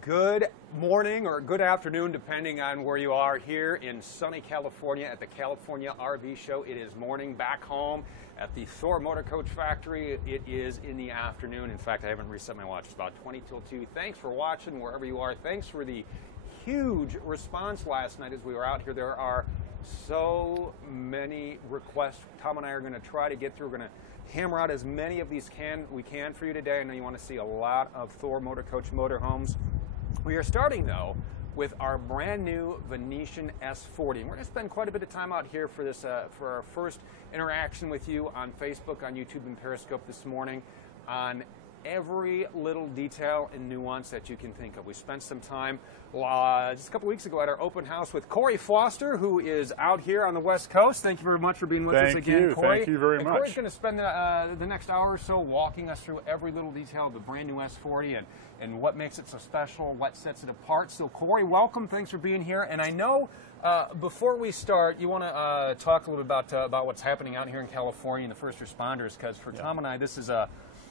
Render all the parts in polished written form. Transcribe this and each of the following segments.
Good morning or good afternoon, depending on where you are here in sunny California at the California RV Show. It is morning back home at the Thor Motor Coach Factory. It is in the afternoon. In fact, I haven't reset my watch. It's about 20 till 2. Thanks for watching wherever you are. Thanks for the huge response last night as we were out here. There are so many requests. Tom and I are going to try to get through. We're going to hammer out as many of these we can for you today. I know you want to see a lot of Thor Motor Coach motorhomes. We are starting, though, with our brand new Venetian S40. And we're going to spend quite a bit of time out here for this, for our first interaction with you on Facebook, on YouTube, and Periscope this morning on every little detail and nuance that you can think of. We spent some time just a couple weeks ago at our open house with Corey Foster, who is out here on the West Coast. Thank you very much for being with us again, Corey. Thank you very much. Corey's going to spend the next hour or so walking us through every little detail of the brand new S40 and what makes it so special, what sets it apart. So, Corey, welcome. Thanks for being here. And I know before we start, you want to talk a little bit about what's happening out here in California and the first responders, because for Tom and I, this is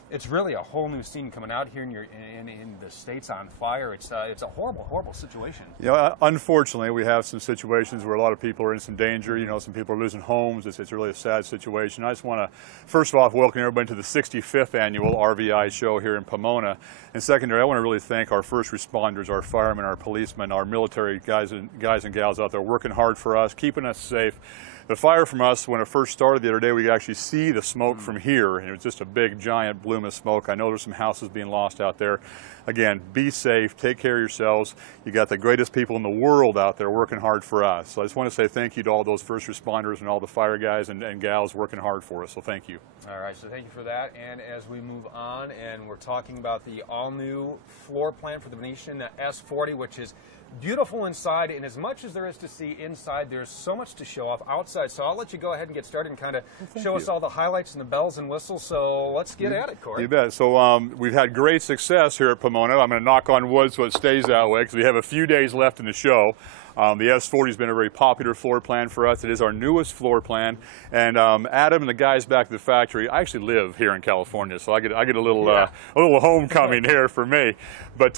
it's really a whole new scene coming out here in the state's on fire. It's a horrible, horrible situation. Yeah, unfortunately, we have some situations where a lot of people are in some danger. You know, some people are losing homes. It's really a sad situation. I just want to, first of all, welcome everybody to the 65th annual RVI show here in Pomona. And secondary, I want to really thank our first responders, our firemen, our policemen, our military guys and gals out there working hard for us, keeping us safe. The fire from us, when it first started the other day, we could actually see the smoke from here, and it was just a big, giant bloom of smoke. I know there's some houses being lost out there. Again, be safe, take care of yourselves. You got the greatest people in the world out there working hard for us. So I just want to say thank you to all those first responders and all the fire guys and gals working hard for us, so thank you. All right, so thank you for that. And as we move on, and we're talking about the all-new floor plan for the Venetian S40, which is beautiful inside, and as much as there is to see inside, there's so much to show off outside. So I'll let you go ahead and get started and kind of show us all the highlights and the bells and whistles. So let's get at it, Corey. You bet. So we've had great success here at Pomona. I'm going to knock on wood so it stays that way because we have a few days left in the show. The S40 has been a very popular floor plan for us. It is our newest floor plan. And Adam and the guys back at the factory, I actually live here in California, so I get a little homecoming here for me. But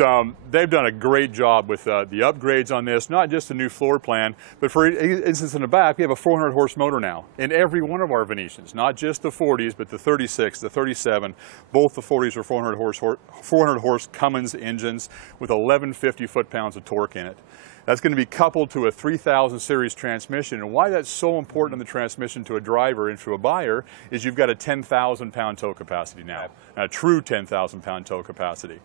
they've done a great job with the upgrades on this, not just a new floor plan, but for instance in the back, we have a 400 horse motor now in every one of our Venetians, not just the 40s, but the 36, the 37. Both the 40s are 400 horse Cummins engines with 1150 foot-pounds of torque in it. That's going to be coupled to a 3000 series transmission. And why that's so important in the transmission to a driver and to a buyer is you've got a 10,000 pound tow capacity now, a true 10,000 pound tow capacity.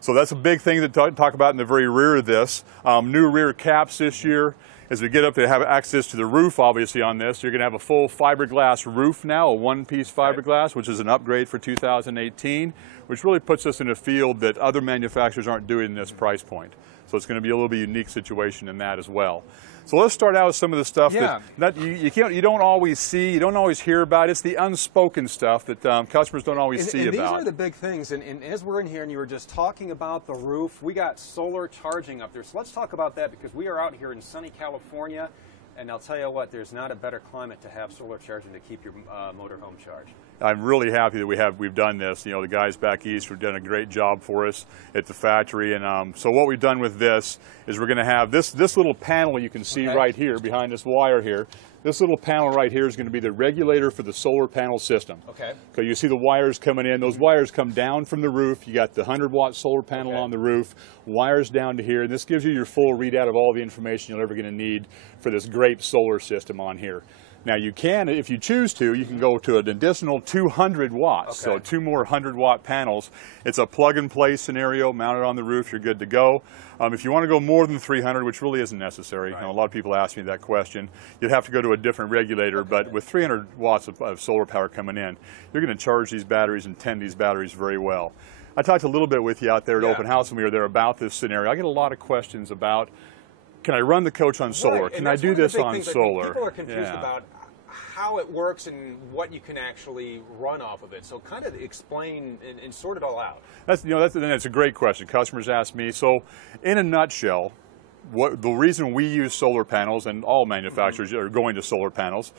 So that's a big thing to talk about in the very rear of this. New rear caps this year. As we get up to have access to the roof, obviously, on this, you're going to have a full fiberglass roof now, a one-piece fiberglass, which is an upgrade for 2018, which really puts us in a field that other manufacturers aren't doing in this price point. So it's going to be a little bit unique situation in that as well. So let's start out with some of the stuff that you don't always see, you don't always hear about. It's the unspoken stuff that customers don't always see about. These are the big things. And as we're in here and you were just talking about the roof, we got solar charging up there. So let's talk about that because we are out here in sunny California. And I'll tell you what, there's not a better climate to have solar charging to keep your motorhome charged. I'm really happy that we've done this. You know, the guys back east have done a great job for us at the factory. And so what we've done with this is we're going to have this little panel you can see right here behind this wire here. This little panel right here is going to be the regulator for the solar panel system. Okay. So you see the wires coming in. Those wires come down from the roof. You got the 100-watt solar panel on the roof, wires down to here. And this gives you your full readout of all the information you're ever going to need for this great solar system on here. Now you can, if you choose to, you can go to an additional 200 watts, so 2 more 100-watt panels. It's a plug-and-play scenario, mounted on the roof, you're good to go. If you want to go more than 300, which really isn't necessary, you know, a lot of people ask me that question, you'd have to go to a different regulator, but with 300 watts of solar power coming in, you're going to charge these batteries and tend these batteries very well. I talked a little bit with you out there at Open House when we were there about this scenario. I get a lot of questions about, can I run the coach on solar? Can I do this on solar? People are confused about how it works and what you can actually run off of it. So kind of explain and sort it all out. That's a great question. Customers ask me. So in a nutshell, the reason we use solar panels, and all manufacturers are going to solar panels,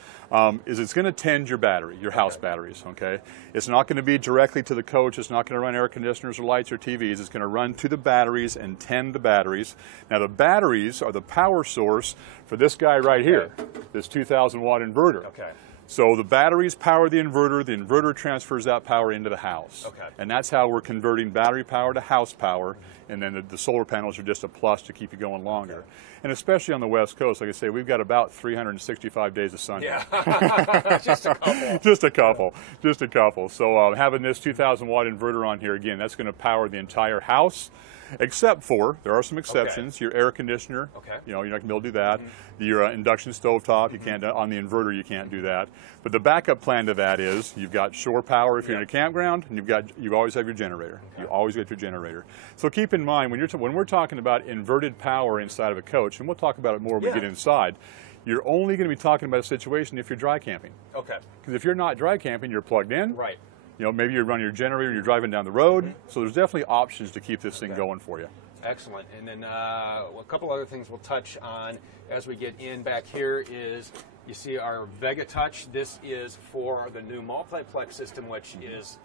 is it's going to tend your battery, your house batteries, okay? It's not going to be directly to the coach. It's not going to run air conditioners or lights or TVs. It's going to run to the batteries and tend the batteries. Now, the batteries are the power source for this guy right here, this 2,000 watt inverter. Okay. So the batteries power the inverter transfers that power into the house. Okay. And that's how we're converting battery power to house power, and then the solar panels are just a plus to keep you going longer. Okay. And especially on the West Coast, like I say, we've got about 365 days of sun. Yeah, just a couple. Just a couple. So having this 2,000 watt inverter on here, again, that's going to power the entire house. Except for, there are some exceptions, your air conditioner, you know, you're not going to be able to do that. Your induction stovetop, you can't, on the inverter you can't do that. But the backup plan to that is, you've got shore power if you're in a campground, and you always have your generator. You always get your generator. So keep in mind, when we're talking about inverted power inside of a coach, and we'll talk about it more when we get inside, you're only going to be talking about a situation if you're dry camping. Okay. Because if you're not dry camping, you're plugged in. Right. You know, maybe you're running your generator, you're driving down the road. So there's definitely options to keep this thing going for you. Excellent. And then a couple other things we'll touch on as we get in back here is, you see our Vega Touch. This is for the new MultiFlex system, which is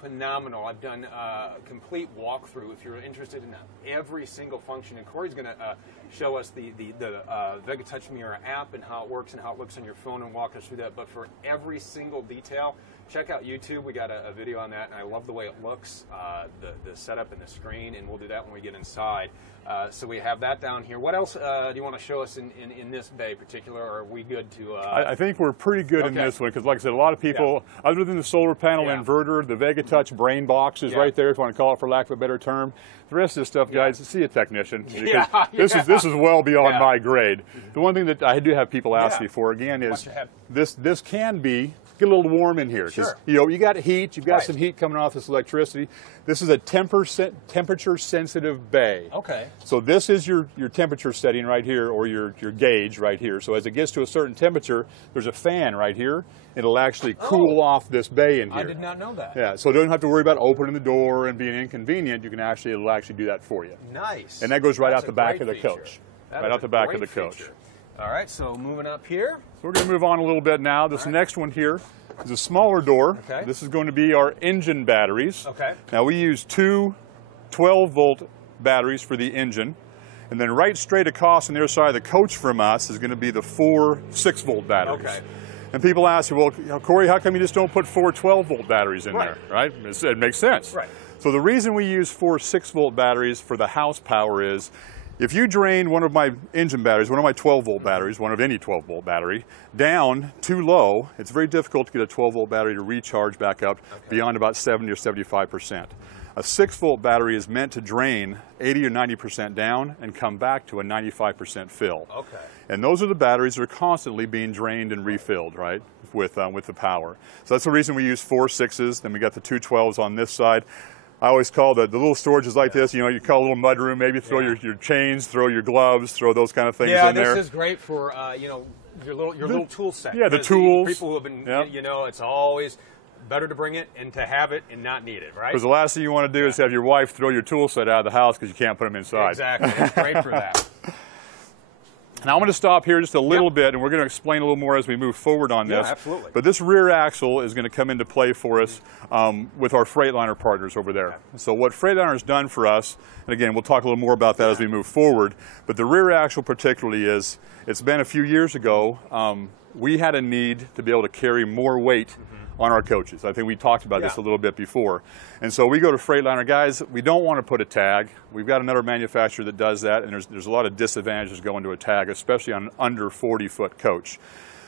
phenomenal. I've done a complete walkthrough if you're interested in every single function. And Corey's going to show us the Vega Touch Mira app and how it works and how it looks on your phone and walk us through that. But for every single detail, check out YouTube. We got a video on that, and I love the way it looks, the setup and the screen, and we'll do that when we get inside. So we have that down here. What else do you want to show us in this bay particular, or are we good to... I think we're pretty good in this one, because like I said, a lot of people, other than the solar panel inverter, the Vega Touch brain box is right there, if you want to call it for lack of a better term. The rest of this stuff, guys, see a technician. This is well beyond my grade. The one thing that I do have people ask me for, again, is this can be... Get a little warm in here, because you know, you got heat, you've got some heat coming off this electricity. This is a temperature sensitive bay. Okay. So this is your temperature setting right here, or your gauge right here. So as it gets to a certain temperature, there's a fan right here. It'll actually cool off this bay in here. I did not know that. Yeah, so don't have to worry about opening the door and being inconvenient. You can it'll actually do that for you. Nice. And that goes right out the back of the coach. Right out the back of the coach. All right, so moving up here. So we're going to move on a little bit now. This next one here is a smaller door. Okay. This is going to be our engine batteries. Okay. Now we use two 12-volt batteries for the engine. And then right straight across on the other side of the coach from us is going to be the four 6-volt batteries. Okay. And people ask you, well, Corey, how come you just don't put four 12-volt batteries in there, right? It makes sense. Right. So the reason we use four 6-volt batteries for the house power is, if you drain one of my engine batteries, one of my 12-volt batteries, one of any 12-volt battery, down too low, it's very difficult to get a 12-volt battery to recharge back up beyond about 70 or 75%. A 6-volt battery is meant to drain 80 or 90% down and come back to a 95% fill. Okay. And those are the batteries that are constantly being drained and refilled, right, with the power. So that's the reason we use 4 6s. Then we got the 2 12s on this side. I always call the little storages like this, you know, you call a little mud room, maybe throw your chains, throw your gloves, throw those kind of things in there. Yeah, this is great for, you know, your little tool set. Yeah, the tools. People who have been, you know, it's always better to bring it and to have it and not need it, right? Because the last thing you want to do is have your wife throw your tool set out of the house because you can't put them inside. Exactly, it's great for that. Now I'm going to stop here just a little bit, and we're going to explain a little more as we move forward on this. Yeah, absolutely. But this rear axle is going to come into play for us with our Freightliner partners over there. So what Freightliner's done for us, and again, we'll talk a little more about that as we move forward, but the rear axle particularly is, it's been a few years ago, we had a need to be able to carry more weight on our coaches. I think we talked about this a little bit before. And so we go to Freightliner, guys, we don't want to put a tag. We've got another manufacturer that does that, and there's a lot of disadvantages going to a tag, especially on an under 40-foot coach.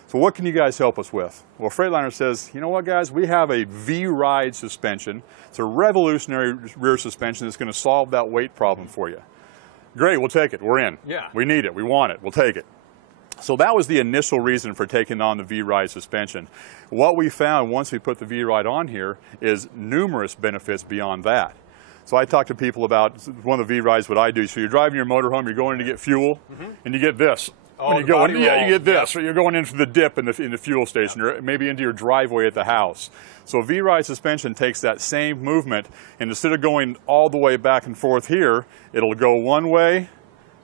So what can you guys help us with? Well, Freightliner says, you know what, guys, we have a V-Ride suspension. It's a revolutionary rear suspension that's going to solve that weight problem for you. Great, we'll take it. We're in. Yeah. We need it. We want it. We'll take it. So that was the initial reason for taking on the V-Ride suspension. What we found once we put the V-Ride on here is numerous benefits beyond that. So I talk to people about one of the V-Rides, what I do. So you're driving your motorhome, you're going to get fuel, and you get this. Oh, when you go, you get this. Or you're going in for the dip in the fuel station, or maybe into your driveway at the house. So V-Ride suspension takes that same movement, and instead of going all the way back and forth here, it'll go one way,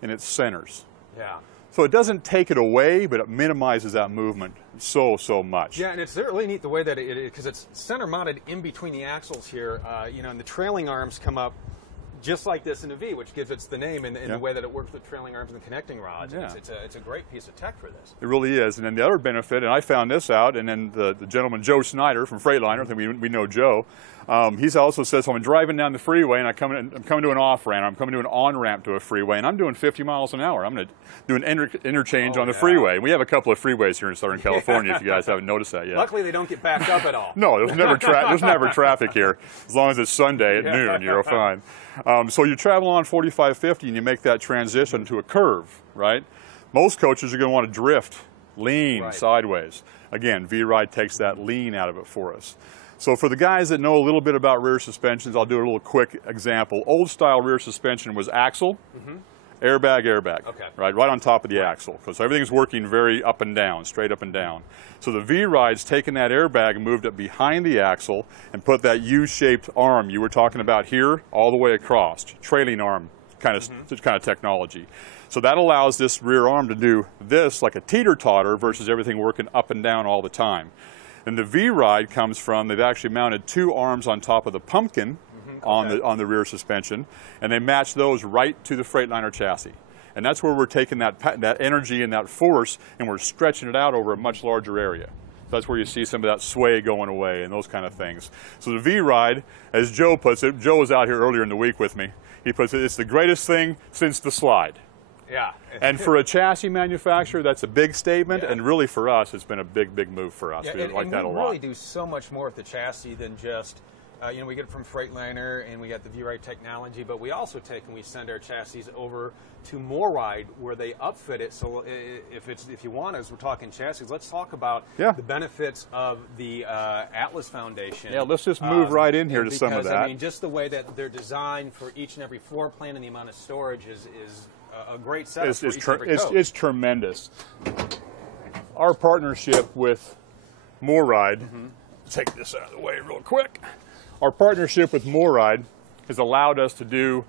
in its centers. Yeah. So it doesn't take it away, but it minimizes that movement so much. Yeah, and it's really neat the way that because it's center mounted in between the axles here, you know, and the trailing arms come up just like this in a V, which gives it the name and the way that it works with trailing arms and the connecting rods. Yeah. It's a great piece of tech for this. It really is. And then the other benefit, and I found this out, and then the gentleman Joe Snyder from Freightliner, I think we know Joe, he's also says, so I'm driving down the freeway and I'm coming to an off-ramp, I'm coming to an on-ramp to a freeway, and I'm doing 50 miles an hour. I'm going to do an interchange on the freeway. We have a couple of freeways here in Southern California, if you guys haven't noticed that yet. Luckily, they don't get backed up at all. No, there's never traffic here. As long as it's Sunday at noon, you're fine. So you travel on 4550 and you make that transition to a curve, right? Most coaches are going to want to drift, lean sideways. Again, V-Ride takes that lean out of it for us. So for the guys that know a little bit about rear suspensions, I'll do a little quick example. Old style rear suspension was axle, airbag, right on top of the axle, because everything's working very up and down, straight up and down. So the V-Ride's taken that airbag and moved it behind the axle and put that U-shaped arm you were talking about here all the way across, trailing arm kind of technology. So that allows this rear arm to do this like a teeter-totter versus everything working up and down all the time. And the V-Ride comes from, they've actually mounted two arms on top of the pumpkin on the rear suspension, and they match those right to the Freightliner chassis. And that's where we're taking that energy and that force and we're stretching it out over a much larger area. So that's where you see some of that sway going away and those kind of things. So the V-Ride, as Joe puts it, Joe was out here earlier in the week with me, he puts it, it's the greatest thing since the slide. Yeah. And for a chassis manufacturer, that's a big statement, and really for us, it's been a big move for us. We like that a lot. We really do so much more with the chassis than just, you know, we get it from Freightliner and we got the V-Ride technology, but we also take and we send our chassis over to MultiFlex where they upfit it. So if you want, as we're talking chassis, let's talk about the benefits of the Atlas Foundation. Yeah, let's just move right in here to some of that. I mean, just the way that they're designed for each and every floor plan and the amount of storage is a great setup for each and every coach. It's tremendous. Our partnership with MultiFlex, take this out of the way real quick. Our partnership with MultiFlex has allowed us to do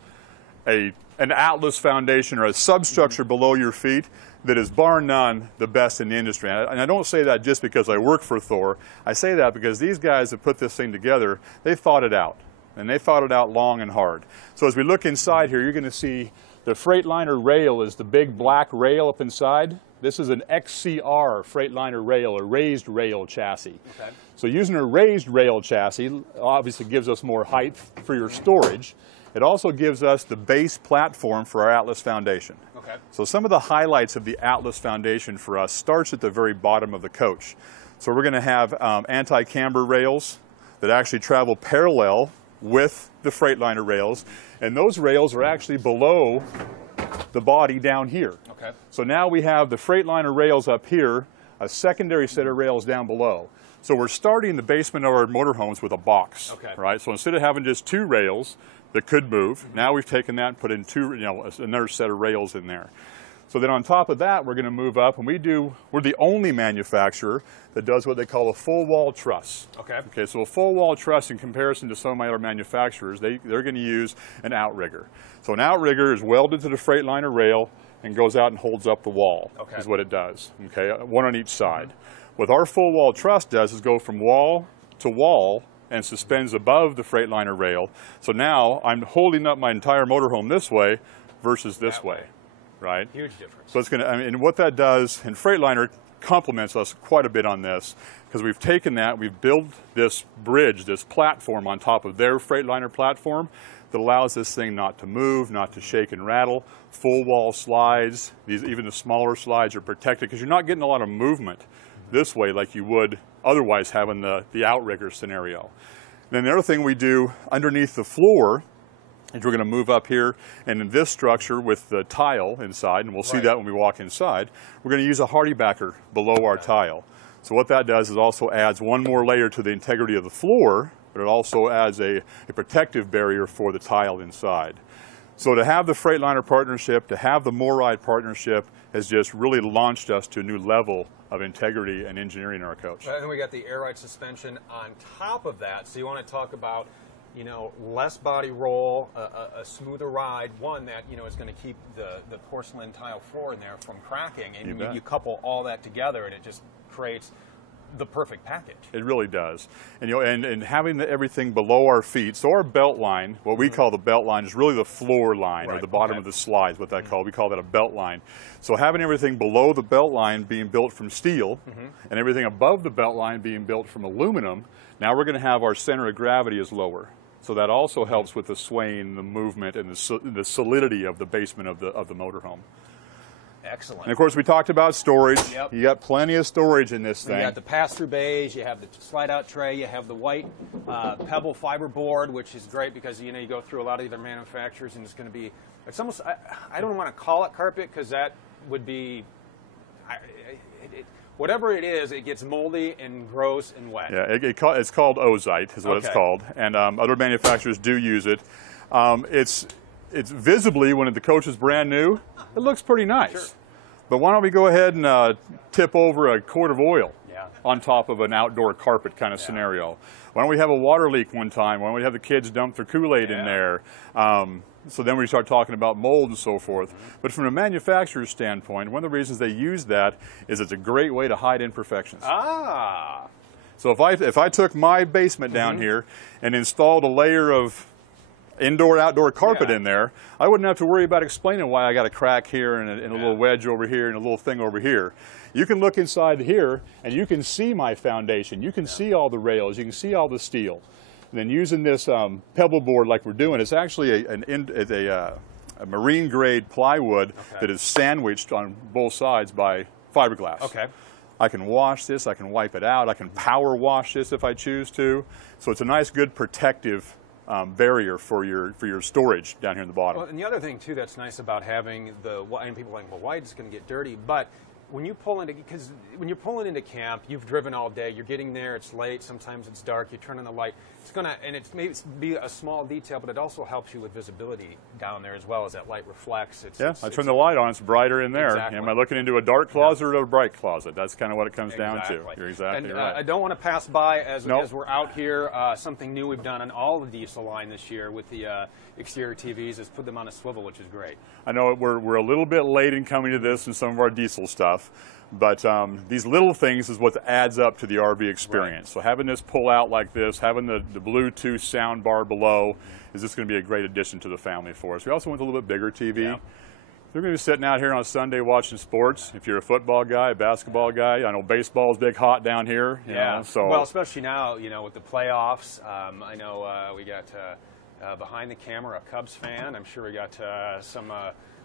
an Atlas foundation or a substructure below your feet that is bar none the best in the industry. And I don't say that just because I work for Thor. I say that because these guys that put this thing together, they thought it out. And they thought it out long and hard. So as we look inside here, you're going to see the Freightliner rail is the big black rail up inside. This is an XCR Freightliner rail, a raised rail chassis. Okay. So using a raised rail chassis obviously gives us more height for your storage. It also gives us the base platform for our Atlas foundation. Okay. So some of the highlights of the Atlas foundation for us starts at the very bottom of the coach. So we're going to have anti-camber rails that actually travel parallel with the Freightliner rails, and those rails are actually below the body down here. Okay. So now we have the Freightliner rails up here, a secondary set of rails down below. So we're starting the basement of our motorhomes with a box, right? So instead of having just two rails that could move, now we've taken that and put in another set of rails in there. So then on top of that, we're going to move up, and we're the only manufacturer that does what they call a full wall truss. Okay, so a full wall truss, in comparison to some of my other manufacturers, they're going to use an outrigger. So an outrigger is welded to the Freightliner rail and goes out and holds up the wall, is what it does. Okay, one on each side. What our full wall truss does is go from wall to wall and suspends above the Freightliner rail. So now I'm holding up my entire motorhome this way versus this way. Right? Huge difference. So it's going to, I mean, and what that does, and Freightliner complements us quite a bit on this, because we've taken that, we've built this bridge, this platform on top of their Freightliner platform that allows this thing not to move, not to shake and rattle. Full wall slides, even the smaller slides are protected because you're not getting a lot of movement this way like you would otherwise having the outrigger scenario. And then the other thing we do underneath the floor, we're going to move up here, and in this structure with the tile inside, and we'll see that when we walk inside, we're going to use a hardy backer below our tile. So what that does is also adds one more layer to the integrity of the floor, but it also adds a protective barrier for the tile inside. So to have the Freightliner partnership, to have the MultiFlex partnership, has just really launched us to a new level of integrity and engineering in our coach. And then we got the air ride suspension on top of that. So you want to talk about you know, less body roll, a smoother ride, one that, you know, is going to keep the porcelain tile floor in there from cracking, and you couple all that together and it just creates the perfect package. It really does. And, you know, and having everything below our feet, so our belt line, what we call the belt line, is really the floor line, or the bottom of the slide, is what that called. We call that a belt line. So having everything below the belt line being built from steel, and everything above the belt line being built from aluminum, now we're going to have our center of gravity is lower. So that also helps with the swaying, the movement, and the solidity of the basement of the motorhome. Excellent. And of course, we talked about storage. Yep. You got plenty of storage in this thing. You got the pass-through bays, you have the slide-out tray, you have the white Pebble fiber board, which is great because, you know, you go through a lot of other manufacturers and it's going to be, it's almost, I don't want to call it carpet because that would be, whatever it is, it gets moldy and gross and wet. Yeah, it's called ozite is what it's called, and other manufacturers do use it. It's visibly, when the coach is brand new, it looks pretty nice. Sure. But why don't we go ahead and tip over a quart of oil on top of an outdoor carpet kind of scenario? Why don't we have a water leak one time? Why don't we have the kids dump their Kool-Aid in there? So then we start talking about mold and so forth. But from a manufacturer's standpoint, one of the reasons they use that is it's a great way to hide imperfections. Ah! So if I took my basement down here and installed a layer of indoor-outdoor carpet in there, I wouldn't have to worry about explaining why I got a crack here and a little wedge over here and a little thing over here. You can look inside here and you can see my foundation. You can see all the rails. You can see all the steel. And then using this Pebble board like we're doing, it's actually a marine-grade plywood that is sandwiched on both sides by fiberglass. Okay. I can wash this. I can wipe it out. I can power wash this if I choose to. So it's a nice, good protective barrier for your storage down here in the bottom. Well, and the other thing too that's nice about having and people are like, well, why is it going to get dirty? But when you pull into, because when you're pulling into camp, you've driven all day, you're getting there, it's late, sometimes it's dark, you turn on the light, it's going to, and it's maybe be a small detail, but it also helps you with visibility down there as well as that light reflects. I turn the light on, it's brighter in there. Exactly. Am I looking into a dark closet or a bright closet? That's kind of what it comes down to. You're exactly right. I don't want to pass by, as we're out here, something new we've done on all the diesel line this year with the exterior TVs is put them on a swivel, which is great. I know we're a little bit late in coming to this and some of our diesel stuff, but these little things is what adds up to the RV experience. So having this pull out like this, having the Bluetooth sound bar below, is just going to be a great addition to the family for us. We also went a little bit bigger TV. Yeah. You're going to be sitting out here on a Sunday watching sports. If you're a football guy, a basketball guy, I know baseball's big hot down here. You know, so. Well, especially now, you know, with the playoffs. I know we got behind the camera a Cubs fan. I'm sure we got some.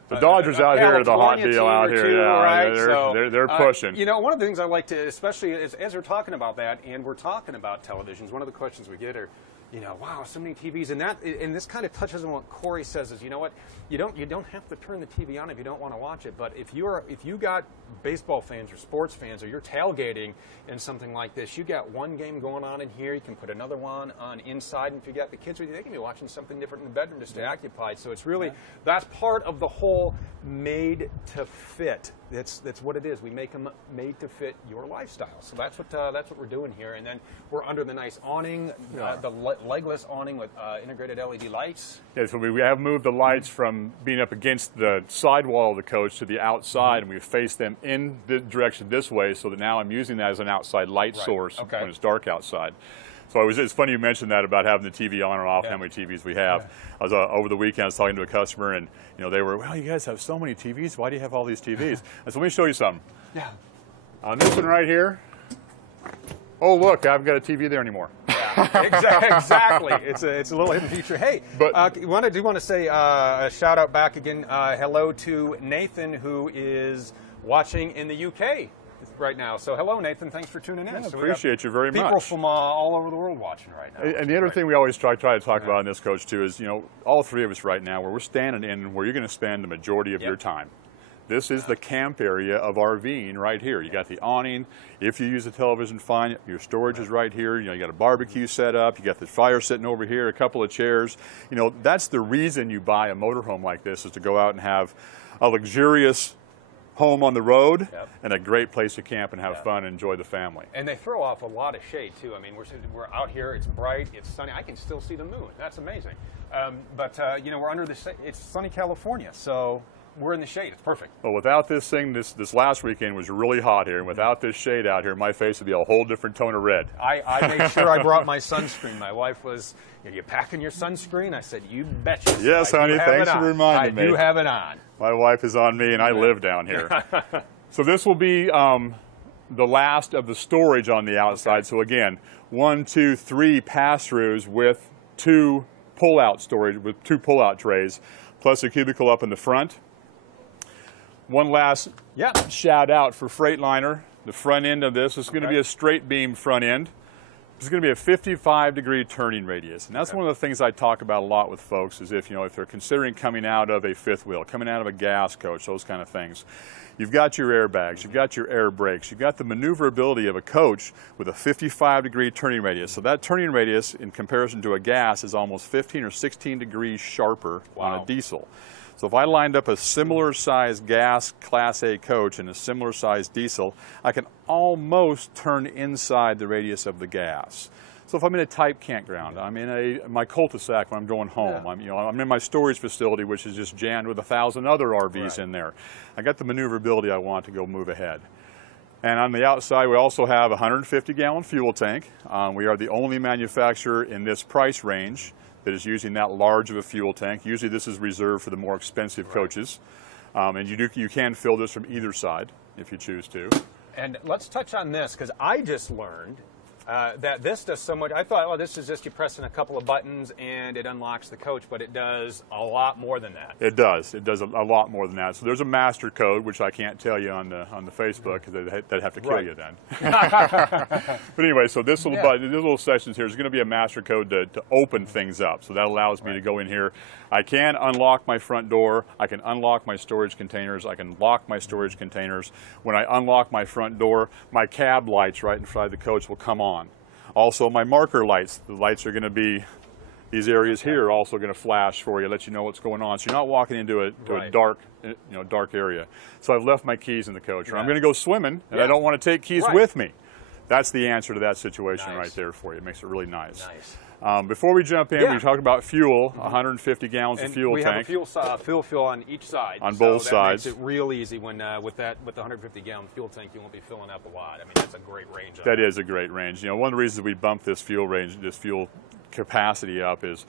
The Dodgers out here are the hot deal out here. Right? They're pushing. You know, one of the things I like to, especially as we're talking about that, and we're talking about televisions, one of the questions we get are, you know, wow, so many TVs, and this kind of touches on what Corey says is, you know what, you don't have to turn the TV on if you don't want to watch it, but if you got baseball fans or sports fans, or you're tailgating in something like this, you got one game going on in here, you can put another one on inside, and if you got the kids with you, they can be watching something different in the bedroom to stay occupied. So it's really that's part of the whole made to fit. That's what it is. We make them made to fit your lifestyle. So that's what we're doing here. And then we're under the nice awning, the legless awning with integrated LED lights. Yeah, so we have moved the lights from being up against the sidewall of the coach to the outside, and we face them in the direction this way, so that now I'm using that as an outside light source when it's dark outside. So it's funny you mentioned that about having the TV on and off, how many TVs we have. I was over the weekend, I was talking to a customer, and you know, they were, well, you guys have so many TVs. Why do you have all these TVs? I said, let me show you something. Yeah. On this one right here, oh look, I haven't got a TV there anymore. Yeah, exactly. It's a little hidden feature. Hey, but I do want to say a shout out back again. Hello to Nathan, who is watching in the UK right now. So hello, Nathan. Thanks for tuning in. Yeah, appreciate you very much. People from all over the world watching right now. And the other thing we always try to talk about in this, Coach, too, is, you know, all three of us right now, where we're standing in where you're going to spend the majority of your time. This is the camp area of RVing right here. You got the awning. If you use a television, fine. Your storage is right here. You know, you got a barbecue set up. You got the fire sitting over here, a couple of chairs. You know, that's the reason you buy a motorhome like this, is to go out and have a luxurious home on the road, Yep. and a great place to camp and have Yeah. fun and enjoy the family. And they throw off a lot of shade too. I mean, we're out here. It's bright. It's sunny. I can still see the moon. That's amazing. But you know, we're under it's sunny California, so we're in the shade. It's perfect. Well, without this thing, this last weekend was really hot here, and without this shade out here, my face would be a whole different tone of red. I made sure I brought my sunscreen. My wife was, "Are you packing your sunscreen?" I said, "You betcha." Yes, honey. Thanks for reminding me. I do have it on. My wife is on me, and I live down here. So this will be the last of the storage on the outside. Okay. So again, 1, 2, 3 pass-throughs with 2 pull-out storage, with 2 pull-out trays, plus a cubicle up in the front. One last shout out for Freightliner. The front end of this is going to be a straight beam front end. It's going to be a 55-degree turning radius, and that's one of the things I talk about a lot with folks. Is if they're considering coming out of a fifth wheel, coming out of a gas coach, those kind of things. You've got your airbags, you've got your air brakes, you've got the maneuverability of a coach with a 55-degree turning radius. So that turning radius, in comparison to a gas, is almost 15 or 16 degrees sharper on a diesel. So if I lined up a similar size gas Class A coach and a similar size diesel, I can almost turn inside the radius of the gas. So if I'm in a tight campground, I'm in my cul-de-sac when I'm going home, I'm in my storage facility, which is just jammed with 1,000 other RVs in there. I got the maneuverability I want to go move ahead. And on the outside, we also have a 150-gallon fuel tank. We are the only manufacturer in this price range that is using that large of a fuel tank. Usually this is reserved for the more expensive coaches. And you can fill this from either side if you choose to. And let's touch on this, because I just learned that this does so much. I thought, oh, this is just you pressing a couple of buttons and it unlocks the coach, but it does a lot more than that. It does. It does a lot more than that. So there's a master code, which I can't tell you on the Facebook, because they'd have to kill you then. But anyway, so this little section here is going to be a master code to open things up. So that allows me to go in here. I can unlock my front door. I can unlock my storage containers. I can lock my storage containers. When I unlock my front door, my cab lights right inside the coach will come on. Also, my marker lights. The lights are going to be, these areas here are also going to flash for you, let you know what's going on. So you're not walking into a dark area. So I've left my keys in the coach. Or I'm going to go swimming, and I don't want to take keys with me. That's the answer to that situation right there for you. It makes it really nice. Before we jump in, we talked about fuel, 150 gallons of fuel tank. We have a fuel on each side. On both sides. Makes it real easy when with the 150-gallon fuel tank, you won't be filling up a lot. I mean, that's a great range. That is a great range. One of the reasons we bumped this fuel capacity up is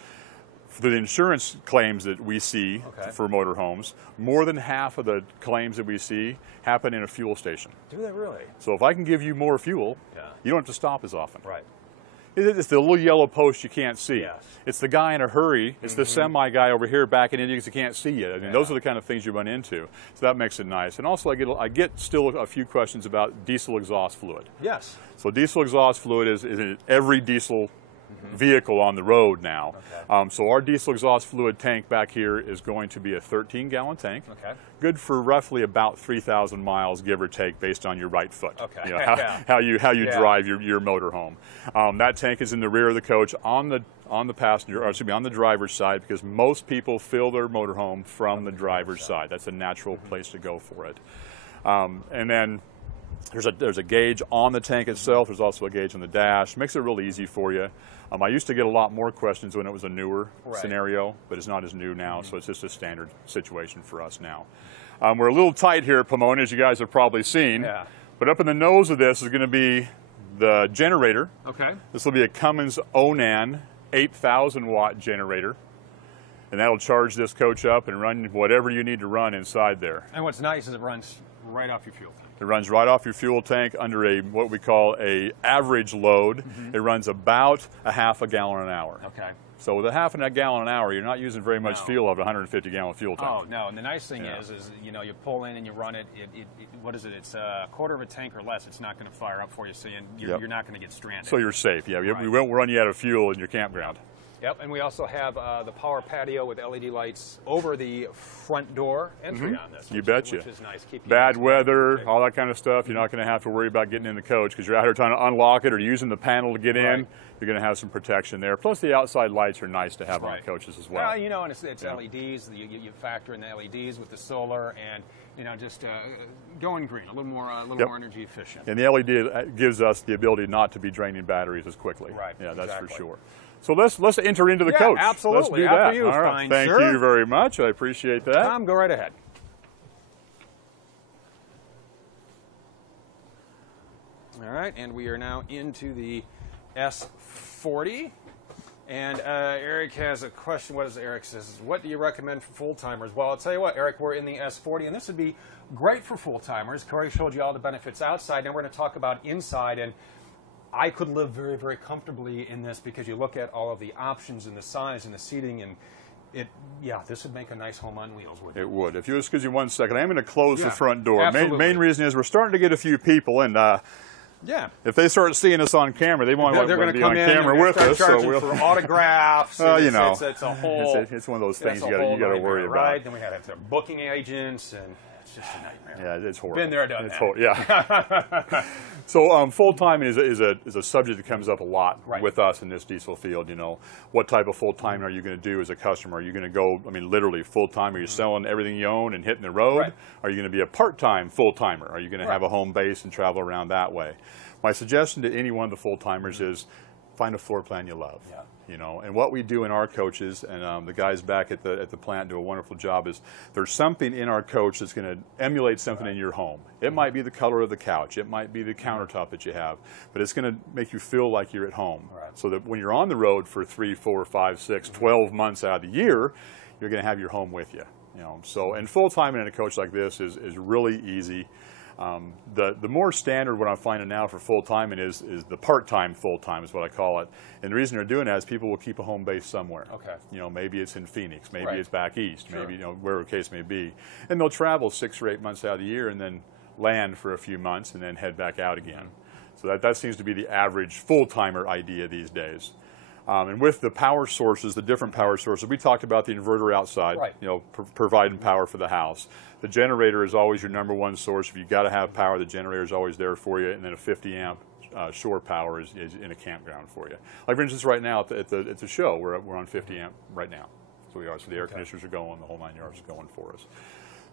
for the insurance claims that we see for motorhomes. More than half of the claims that we see happen in a fuel station. Do they really? So if I can give you more fuel, you don't have to stop as often. Right. It's the little yellow post you can't see. Yes. It's the guy in a hurry. It's the semi guy over here backing into you because he can't see you. I mean, those are the kind of things you run into. So that makes it nice. And also, I get still a few questions about diesel exhaust fluid. Yes. So diesel exhaust fluid is in every diesel vehicle on the road now. So our diesel exhaust fluid tank back here is going to be a 13-gallon tank. Good for roughly about 3,000 miles, give or take, based on your right foot. How you drive your motor home. That tank is in the rear of the coach on the passenger, or excuse me, on the driver's side, because most people fill their motorhome from the driver's side. That's a natural place to go for it. And then there's a gauge on the tank itself. There's also a gauge on the dash. Makes it real easy for you. I used to get a lot more questions when it was a newer scenario, but it's not as new now, so it's just a standard situation for us now. We're a little tight here at Pomona, as you guys have probably seen. But up in the nose of this is going to be the generator. This will be a Cummins Onan 8,000-watt generator. And that'll charge this coach up and run whatever you need to run inside there. And what's nice is it runs right off your fuel tank. It runs right off your fuel tank under what we call a average load. It runs about a half a gallon an hour. So with a half a gallon an hour, you're not using very much fuel of a 150-gallon fuel tank. Oh, no. And the nice thing is you pull in and you run it, what is it? It's a quarter of a tank or less. It's not going to fire up for you, so you're not going to get stranded. So you're safe. We won't run you out of fuel in your campground. Yep, and we also have the power patio with LED lights over the front door entry on this. You betcha. Which is nice. Keep you Bad nice weather, all that kind of stuff, you're not going to have to worry about getting in the coach because you're out here trying to unlock it or using the panel to get in. You're going to have some protection there. Plus, the outside lights are nice to have on coaches as well. You know, and it's LEDs. You factor in the LEDs with the solar and, you know, just going green, a little more energy efficient. And the LED gives us the ability not to be draining batteries as quickly. Right. Yeah, that's for sure. So let's enter into the coach. Absolutely. Let's do After that. you, all right. fine, Thank sir. you very much. I appreciate that. Tom, go right ahead. All right, and we are now into the S40. And Eric has a question. What does Eric says? What do you recommend for full-timers? Well, I'll tell you what, Eric, we're in the S40, and this would be great for full-timers. Corey showed you all the benefits outside. Now we're going to talk about inside, and I could live very, very comfortably in this because you look at all of the options and the size and the seating, and this would make a nice home on wheels, wouldn't it? It would. If you excuse me 1 second, I'm going to close the front door. Absolutely. Main reason is we're starting to get a few people, and if they start seeing us on camera, they want to be on camera with us. So we'll for autographs. You know, it's a whole. It's one of those things you got to worry about. Right? Then we had to have booking agents, and it's just a nightmare. Yeah, it's horrible. Been there, done that. Yeah. So full time is a subject that comes up a lot with us in this diesel field. You know, what type of full time are you going to do as a customer? Are you going to go, I mean, literally full time? Are you selling everything you own and hitting the road? Are you going to be a part time full timer? Are you going to have a home base and travel around that way? My suggestion to any one of the full timers is find a floor plan you love. Yeah. You know, and what we do in our coaches, and the guys back at the plant do a wonderful job, is there's something in our coach that's going to emulate something in your home. It might be the color of the couch, it might be the countertop that you have, but it's going to make you feel like you're at home. So that when you're on the road for 3, 4, 5, 6, 12 months out of the year, you're going to have your home with you. You know, so and full time in a coach like this is really easy. The more standard what I'm finding now for full-time is the part-time full-time is what I call it. And the reason they're doing that is people will keep a home base somewhere. Okay. You know, maybe it's in Phoenix, maybe it's back east, maybe, you know, wherever the case may be. And they'll travel 6 or 8 months out of the year and then land for a few months and then head back out again. So that seems to be the average full-timer idea these days. And with the power sources, the different power sources, we talked about the inverter outside, you know, providing power for the house. The generator is always your #1 source. If you've got to have power, the generator is always there for you. And then a 50 amp shore power is in a campground for you. Like for instance, right now at the show, we're on 50 amp right now. So we are. So the air conditioners are going, the whole 9 yards is going for us.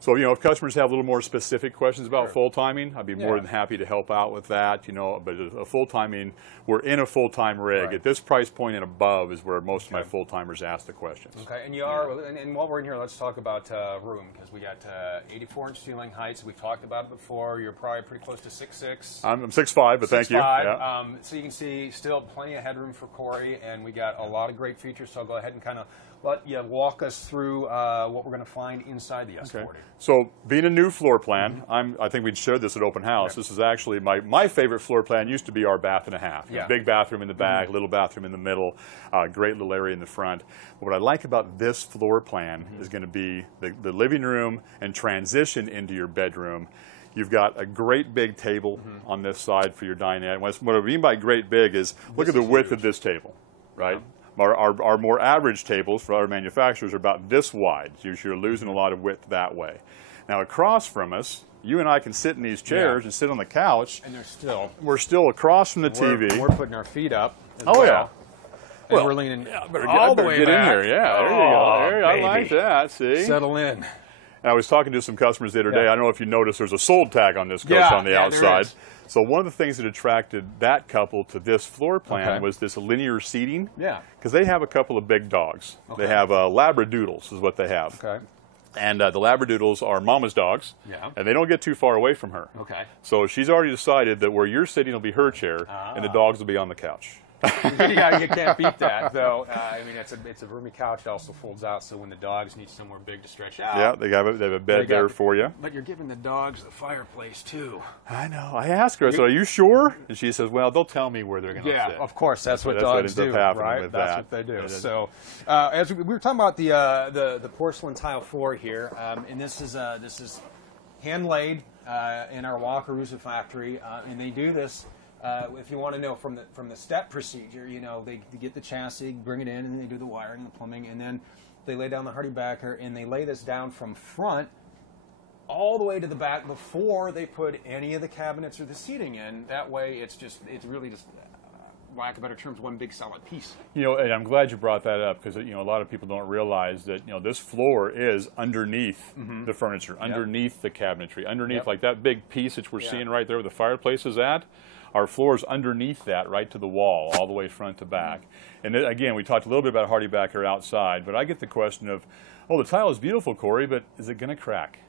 So, you know, if customers have a little more specific questions about full timing, I'd be more than happy to help out with that, you know, but a full timing, we're in a full-time rig. At this price point and above is where most of my full timers ask the questions. Okay, and you are, and while we're in here, let's talk about room, because we got 84-inch ceiling heights. We've talked about it before. You're probably pretty close to 6'6". I'm 6'5", but thank you. Yeah. So you can see still plenty of headroom for Corey, and we got a lot of great features, so I'll go ahead and kind of let you walk us through what we're going to find inside the S40. Okay. So being a new floor plan, I think we'd showed this at open house. This is actually my favorite floor plan. Used to be our bath and a half. Big bathroom in the back, little bathroom in the middle, great little area in the front. But what I like about this floor plan is going to be the living room and transition into your bedroom. You've got a great big table on this side for your dinette. What I mean by great big is look at the width of this table, right? Our more average tables for other manufacturers are about this wide. So you're losing a lot of width that way. Now across from us, you and I can sit in these chairs and sit on the couch. And we're still across from the TV. We're putting our feet up as well. Yeah. Well, we're leaning all the way back. Get in here. Yeah, there you go. There, I like that. See? Settle in. And I was talking to some customers the other day. I don't know if you noticed there's a sold tag on this coach on the outside. So one of the things that attracted that couple to this floor plan was this linear seating. Yeah. Because they have a couple of big dogs. They have Labradoodles is what they have. Okay. And the Labradoodles are mama's dogs. Yeah. And they don't get too far away from her. Okay. So she's already decided that where you're sitting will be her chair, and the dogs will be on the couch. Yeah, you can't beat that, though. I mean, it's a roomy couch. It also folds out, so when the dogs need somewhere big to stretch out. Yeah, they have a bed there for you. But you're giving the dogs the fireplace, too. I know. I asked her, I said, are you sure? And she says, well, they'll tell me where they're going to sit. Yeah, of course. That's what dogs do, right? That's what they do. So, as we were talking about the porcelain tile floor here, and this is hand-laid in our Walker factory, and they do this if you want to know from the step procedure, you know, they get the chassis, bring it in, and they do the wiring, the plumbing, and then they lay down the hardy backer, and they lay this down from front all the way to the back before they put any of the cabinets or the seating in. That way, it's really just, lack of better terms, one big solid piece. You know, and I'm glad you brought that up because, you know, a lot of people don't realize that, you know, this floor is underneath the furniture, underneath the cabinetry, underneath like that big piece that we're seeing right there where the fireplace is at. Our floor is underneath that, right to the wall, all the way front to back. And then, again, we talked a little bit about hardy backer outside, but I get the question of, oh, the tile is beautiful, Corey, but is it going to crack?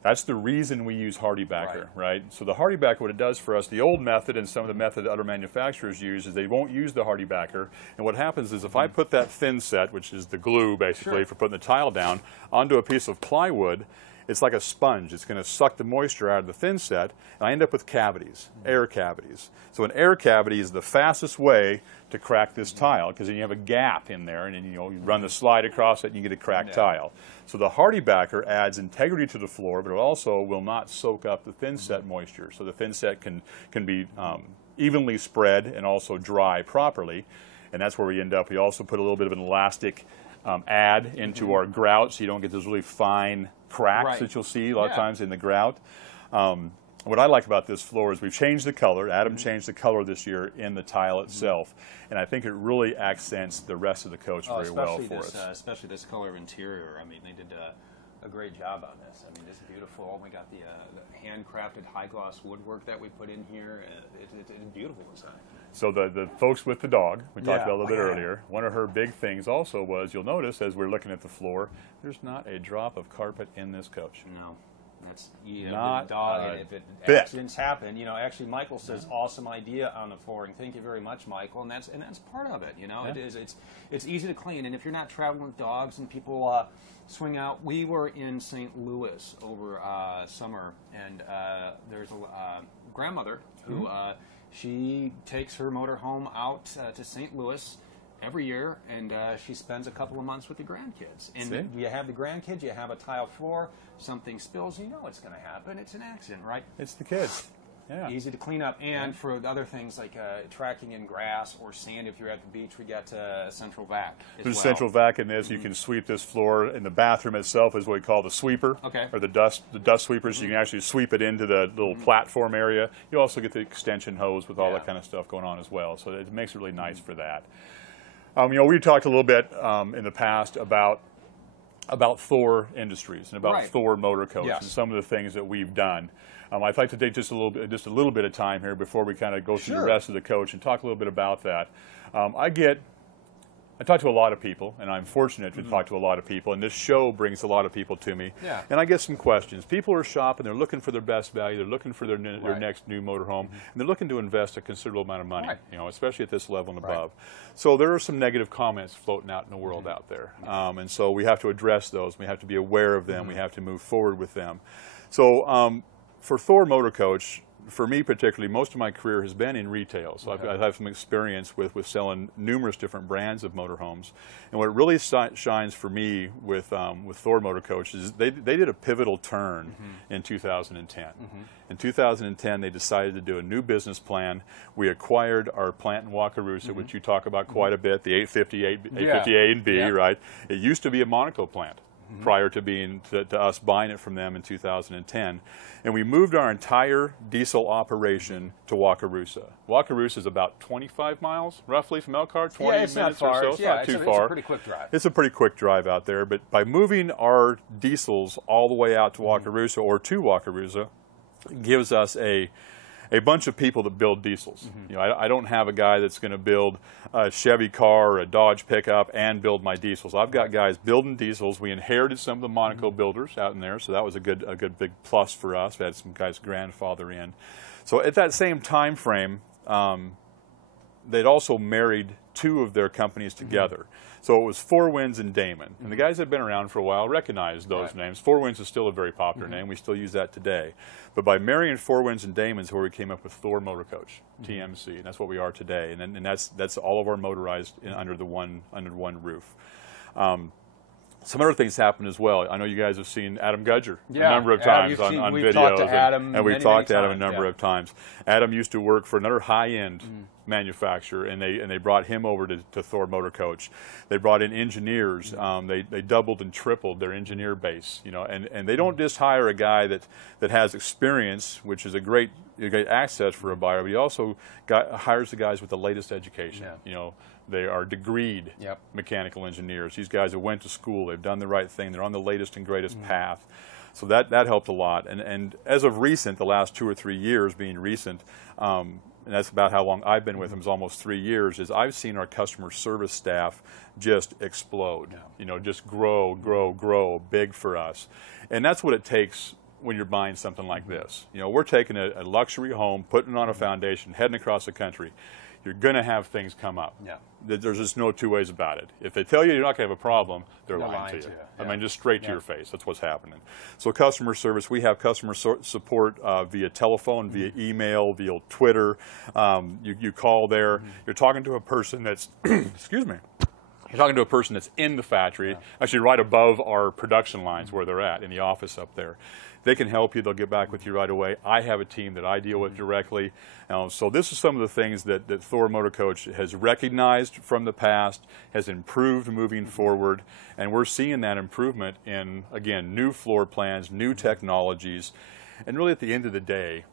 That's the reason we use hardy backer, right? So the hardy backer, what it does for us, the old method and some of the method that other manufacturers use is they won't use the hardy backer. And what happens is if I put that thin set, which is the glue basically for putting the tile down, onto a piece of plywood, it's like a sponge. It's going to suck the moisture out of the thin set, and I end up with cavities, air cavities. So an air cavity is the fastest way to crack this tile because then you have a gap in there, and then, you know, you run the slide across it, and you get a cracked tile. So the hardy backer adds integrity to the floor, but it also will not soak up the thin set moisture. So the thin set can be evenly spread and also dry properly, and that's where we end up. We also put a little bit of an elastic add into our grout, so you don't get those really fine cracks that you'll see a lot of times in the grout. What I like about this floor is we've changed the color. Adam changed the color this year in the tile itself, and I think it really accents the rest of the coach very well for us. Especially this color of interior. I mean, they did a great job on this. I mean, it's beautiful. We got the handcrafted high gloss woodwork that we put in here. It's beautiful inside. So the folks with the dog, we talked about a little bit earlier, one of her big things also was, you'll notice as we're looking at the floor, there's not a drop of carpet in this coach. No. That's not the dog, and if accidents happen, you know. Actually, Michael says, "Awesome idea on the flooring. Thank you very much, Michael." And that's part of it. You know, it's easy to clean, and if you're not traveling with dogs and people swing out, we were in St. Louis over summer, and there's a grandmother who she takes her motorhome out to St. Louis every year, and she spends a couple of months with the grandkids. And you have the grandkids, you have a tile floor, something spills, you know it's going to happen. It's an accident, right? It's the kids. Yeah. Easy to clean up. And for other things like tracking in grass or sand, if you're at the beach, we got central vac. There's central vac in this. You can sweep this floor. In the bathroom itself is what we call the sweeper, or the dust sweeper. So you can actually sweep it into the little platform area. You also get the extension hose with all that kind of stuff going on as well. So it makes it really nice for that. You know, we talked a little bit in the past about Thor Industries and about Thor Motor Coach and some of the things that we've done. I'd like to take just a little bit of time here before we kind of go through the rest of the coach and talk a little bit about that. I talk to a lot of people, and I'm fortunate to talk to a lot of people, and this show brings a lot of people to me. And I get some questions. People are shopping, they're looking for their best value, they're looking for their next new motorhome, and they're looking to invest a considerable amount of money, you know, especially at this level and above. So there are some negative comments floating out in the world out there, and so we have to address those. We have to be aware of them. We have to move forward with them. So for Thor Motor Coach, for me particularly, most of my career has been in retail, so I've had some experience with selling numerous different brands of motorhomes. And what really shines for me with Thor Motor Coach is they did a pivotal turn in 2010. In 2010, they decided to do a new business plan. We acquired our plant in Wakarusa, which you talk about quite a bit, the 850A and B, right? It used to be a Monaco plant. Prior to us buying it from them in 2010. And we moved our entire diesel operation to Wakarusa. Wakarusa is about 25 miles, roughly, from Elkhart, 20 minutes or so. It's not too far. It's a pretty quick drive. It's a pretty quick drive out there. But by moving our diesels all the way out to Wakarusa or to Wakarusa, it gives us a bunch of people that build diesels. You know, I don't have a guy that's going to build a Chevy car or a Dodge pickup and build my diesels. I've got guys building diesels. We inherited some of the Monaco builders out in there, so that was a good big plus for us. We had some guys' grandfather in. So at that same time frame, they'd also married two of their companies together. So it was Four Winds and Damon. And the guys that have been around for a while recognize those names. Four Winds is still a very popular name. We still use that today. But by marrying Four Winds and Damon is where we came up with Thor Motor Coach, TMC. And that's what we are today. And that's all of our motorized under one roof. Some other things happen as well. I know you guys have seen Adam Gudger a Yeah, number of Adam, times on we've videos. talked to Adam and we've many, talked to many Adam a times, number yeah. of times. Adam used to work for another high-end manufacturer, and they brought him over to Thor Motor Coach. They brought in engineers. They doubled and tripled their engineer base, you know, and they don't just hire a guy that has experience, which is a great access for a buyer, but he also hires the guys with the latest education. Yeah. You know, they are degreed mechanical engineers. These guys have went to school, they've done the right thing, they're on the latest and greatest path. So that helped a lot. And as of recent, the last 2 or 3 years being recent, and that's about how long I've been with them, is almost 3 years, is I've seen our customer service staff just explode, you know, just grow big for us. And that's what it takes when you're buying something like this. You know, we're taking a luxury home, putting it on a foundation, heading across the country. You're going to have things come up. Yeah. There's just no two ways about it. If they tell you you're not going to have a problem, they're lying to you. Yeah. I mean, just straight to your face. That's what's happening. So customer service, we have customer support via telephone, via email, via Twitter. You call there. You're talking to a person that's, excuse me, you're talking to a person that's in the factory, actually right above our production lines where they're at, in the office up there. They can help you. They'll get back with you right away. I have a team that I deal with directly. So this is some of the things that Thor Motor Coach has recognized from the past, has improved moving forward, and we're seeing that improvement in, again, new floor plans, new technologies, and really at the end of the day,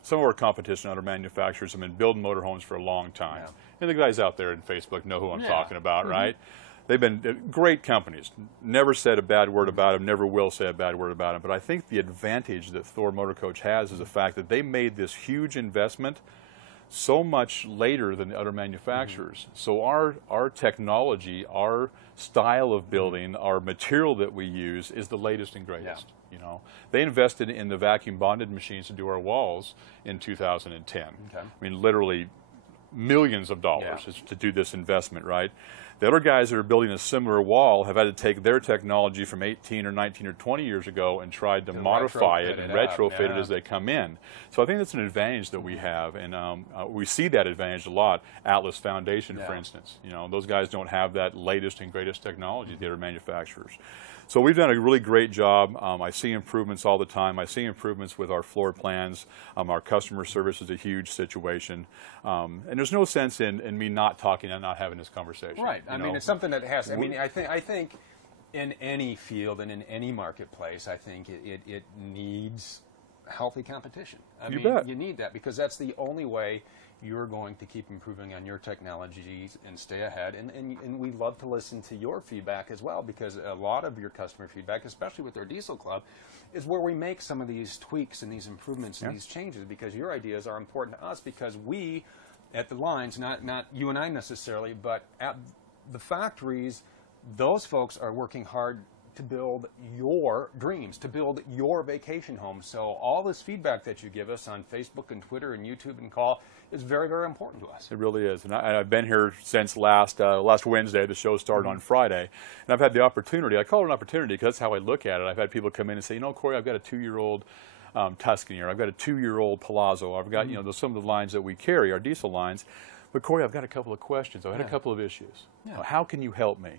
some of our competition, other manufacturers, have been building motorhomes for a long time. And the guys out there in Facebook know who I'm talking about, right? They've been great companies. Never said a bad word about them, never will say a bad word about them. But I think the advantage that Thor Motor Coach has is the fact that they made this huge investment so much later than the other manufacturers. So our technology, our style of building, our material that we use is the latest and greatest. You know, they invested in the vacuum bonded machines to do our walls in 2010. I mean, literally millions of dollars to do this investment, right? The other guys that are building a similar wall have had to take their technology from 18 or 19 or 20 years ago and tried to modify it and retrofit it as they come in. So I think that's an advantage that we have, and we see that advantage a lot. Atlas Foundation, for instance, you know, those guys don't have that latest and greatest technology, the other manufacturers. So we've done a really great job. I see improvements all the time. I see improvements with our floor plans. Our customer service is a huge situation. And there's no sense in me not talking and not having this conversation. Right. I mean, it's something that has, I mean, I think in any field and in any marketplace, I think it needs healthy competition. I mean, you need that, because that's the only way you're going to keep improving on your technologies and stay ahead. And we love to listen to your feedback as well, because a lot of your customer feedback, especially with our Diesel Club, is where we make some of these tweaks and these improvements and these changes, because your ideas are important to us, because we, at the lines, not you and I necessarily, but at the factories, those folks are working hard to build your dreams, to build your vacation home. So all this feedback that you give us on Facebook and Twitter and YouTube and call is very, very important to us. It really is. And I've been here since last Wednesday. The show started on Friday. And I've had the opportunity, I call it an opportunity because that's how I look at it. I've had people come in and say, you know, Corey, I've got a 2-year-old Tuscany, or I've got a 2-year-old Palazzo. I've got, you know, some of the lines that we carry, our diesel lines. But Corey, I've got a couple of questions. I've had a couple of issues. How can you help me?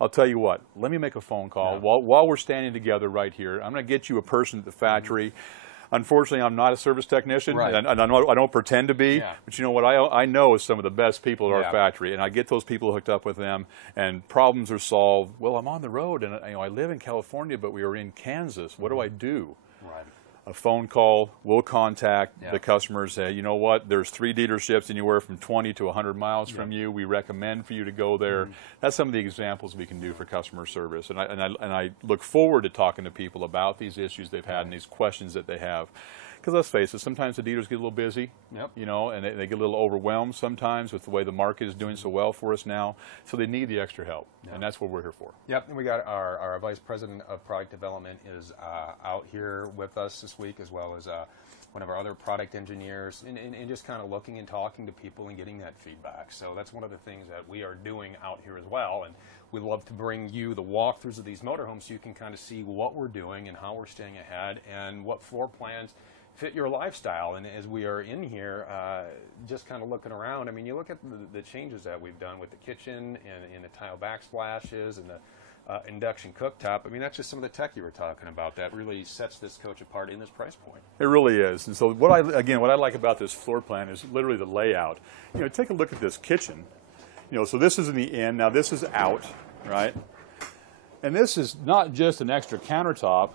I'll tell you what, let me make a phone call. While we're standing together right here, I'm going to get you a person at the factory. Unfortunately, I'm not a service technician, and I don't pretend to be, but you know what I know is some of the best people at our factory, and I get those people hooked up with them, and problems are solved. Well, I'm on the road, and you know, I live in California, but we are in Kansas. What do I do? A phone call, we'll contact the customer, say, you know what, there's 3 dealerships anywhere from 20 to 100 miles from you. We recommend for you to go there. That's some of the examples we can do for customer service. And I look forward to talking to people about these issues they've had and these questions that they have. Because let's face it, sometimes the dealers get a little busy, you know, and they get a little overwhelmed sometimes with the way the market is doing so well for us now. So they need the extra help, and that's what we're here for. Yep, and we got our Vice President of Product Development is out here with us this week, as well as one of our other product engineers, and just kind of looking and talking to people and getting that feedback. So that's one of the things that we are doing out here as well. And we love to bring you the walkthroughs of these motorhomes so you can kind of see what we're doing and how we're staying ahead and what floor plans fit your lifestyle. And as we are in here, just kind of looking around, I mean, you look at the changes that we've done with the kitchen and the tile backsplashes and induction cooktop. I mean, that's just some of the tech you were talking about that really sets this coach apart in this price point. It really is. And so what I like about this floor plan is literally the layout. You know, take a look at this kitchen. You know, so this is in the in, now this is out, right? And this is not just an extra countertop,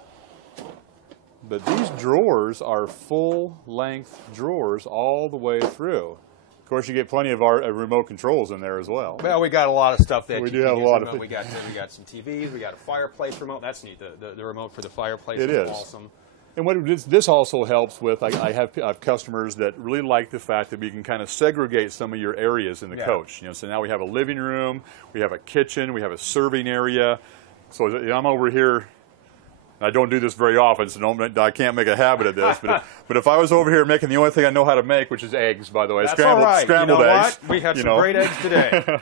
but these drawers are full-length drawers all the way through. Of course, you get plenty of our remote controls in there as well. Well, we got a lot of stuff that we do have a lot of. We got some TVs. We got a fireplace remote. That's neat. The remote for the fireplace is awesome. And what this also helps with, I have customers that really like the fact that we can kind of segregate some of your areas in the coach. You know, so now we have a living room, we have a kitchen, we have a serving area. So I'm over here. I don't do this very often, so I can't make a habit of this. But if I was over here making the only thing I know how to make, which is eggs, by the way, that's scrambled, all right. scrambled you know eggs. What? We had some great eggs today.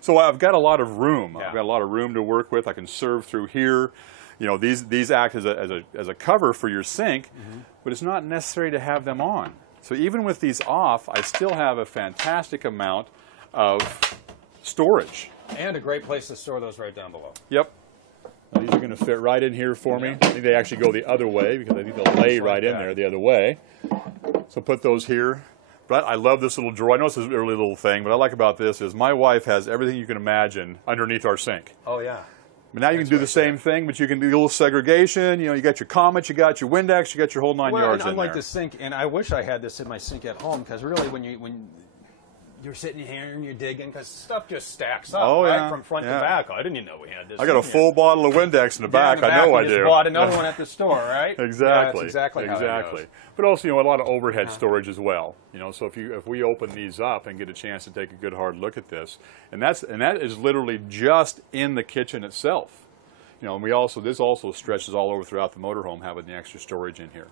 So I've got a lot of room. Yeah. I've got a lot of room to work with. I can serve through here. You know, these act as a cover for your sink, but it's not necessary to have them on. So even with these off, I still have a fantastic amount of storage. And a great place to store those right down below. Yep. Now, these are going to fit right in here for me. I think they actually go the other way because I think they'll lay right in there the other way. So put those here. But I love this little drawer. I know it's a really little thing, but what I like about this is my wife has everything you can imagine underneath our sink. Oh, yeah. But now you can do the same thing, but you can do a little segregation. You know, you got your Comet, you got your Windex, you got your whole 9 yards in there. Unlike the sink, and I wish I had this in my sink at home, because really when you're sitting here and you're digging, because stuff just stacks up from front to back. I didn't even know we had this. I got a full bottle of Windex in the back. I know I do. You just bought another one at the store, right? Exactly. Yeah, that's exactly how that goes. But also, you know, a lot of overhead storage as well. You know, so if we open these up and get a chance to take a good hard look at this, and that is literally just in the kitchen itself. You know, and this also stretches all over throughout the motorhome, having the extra storage in here.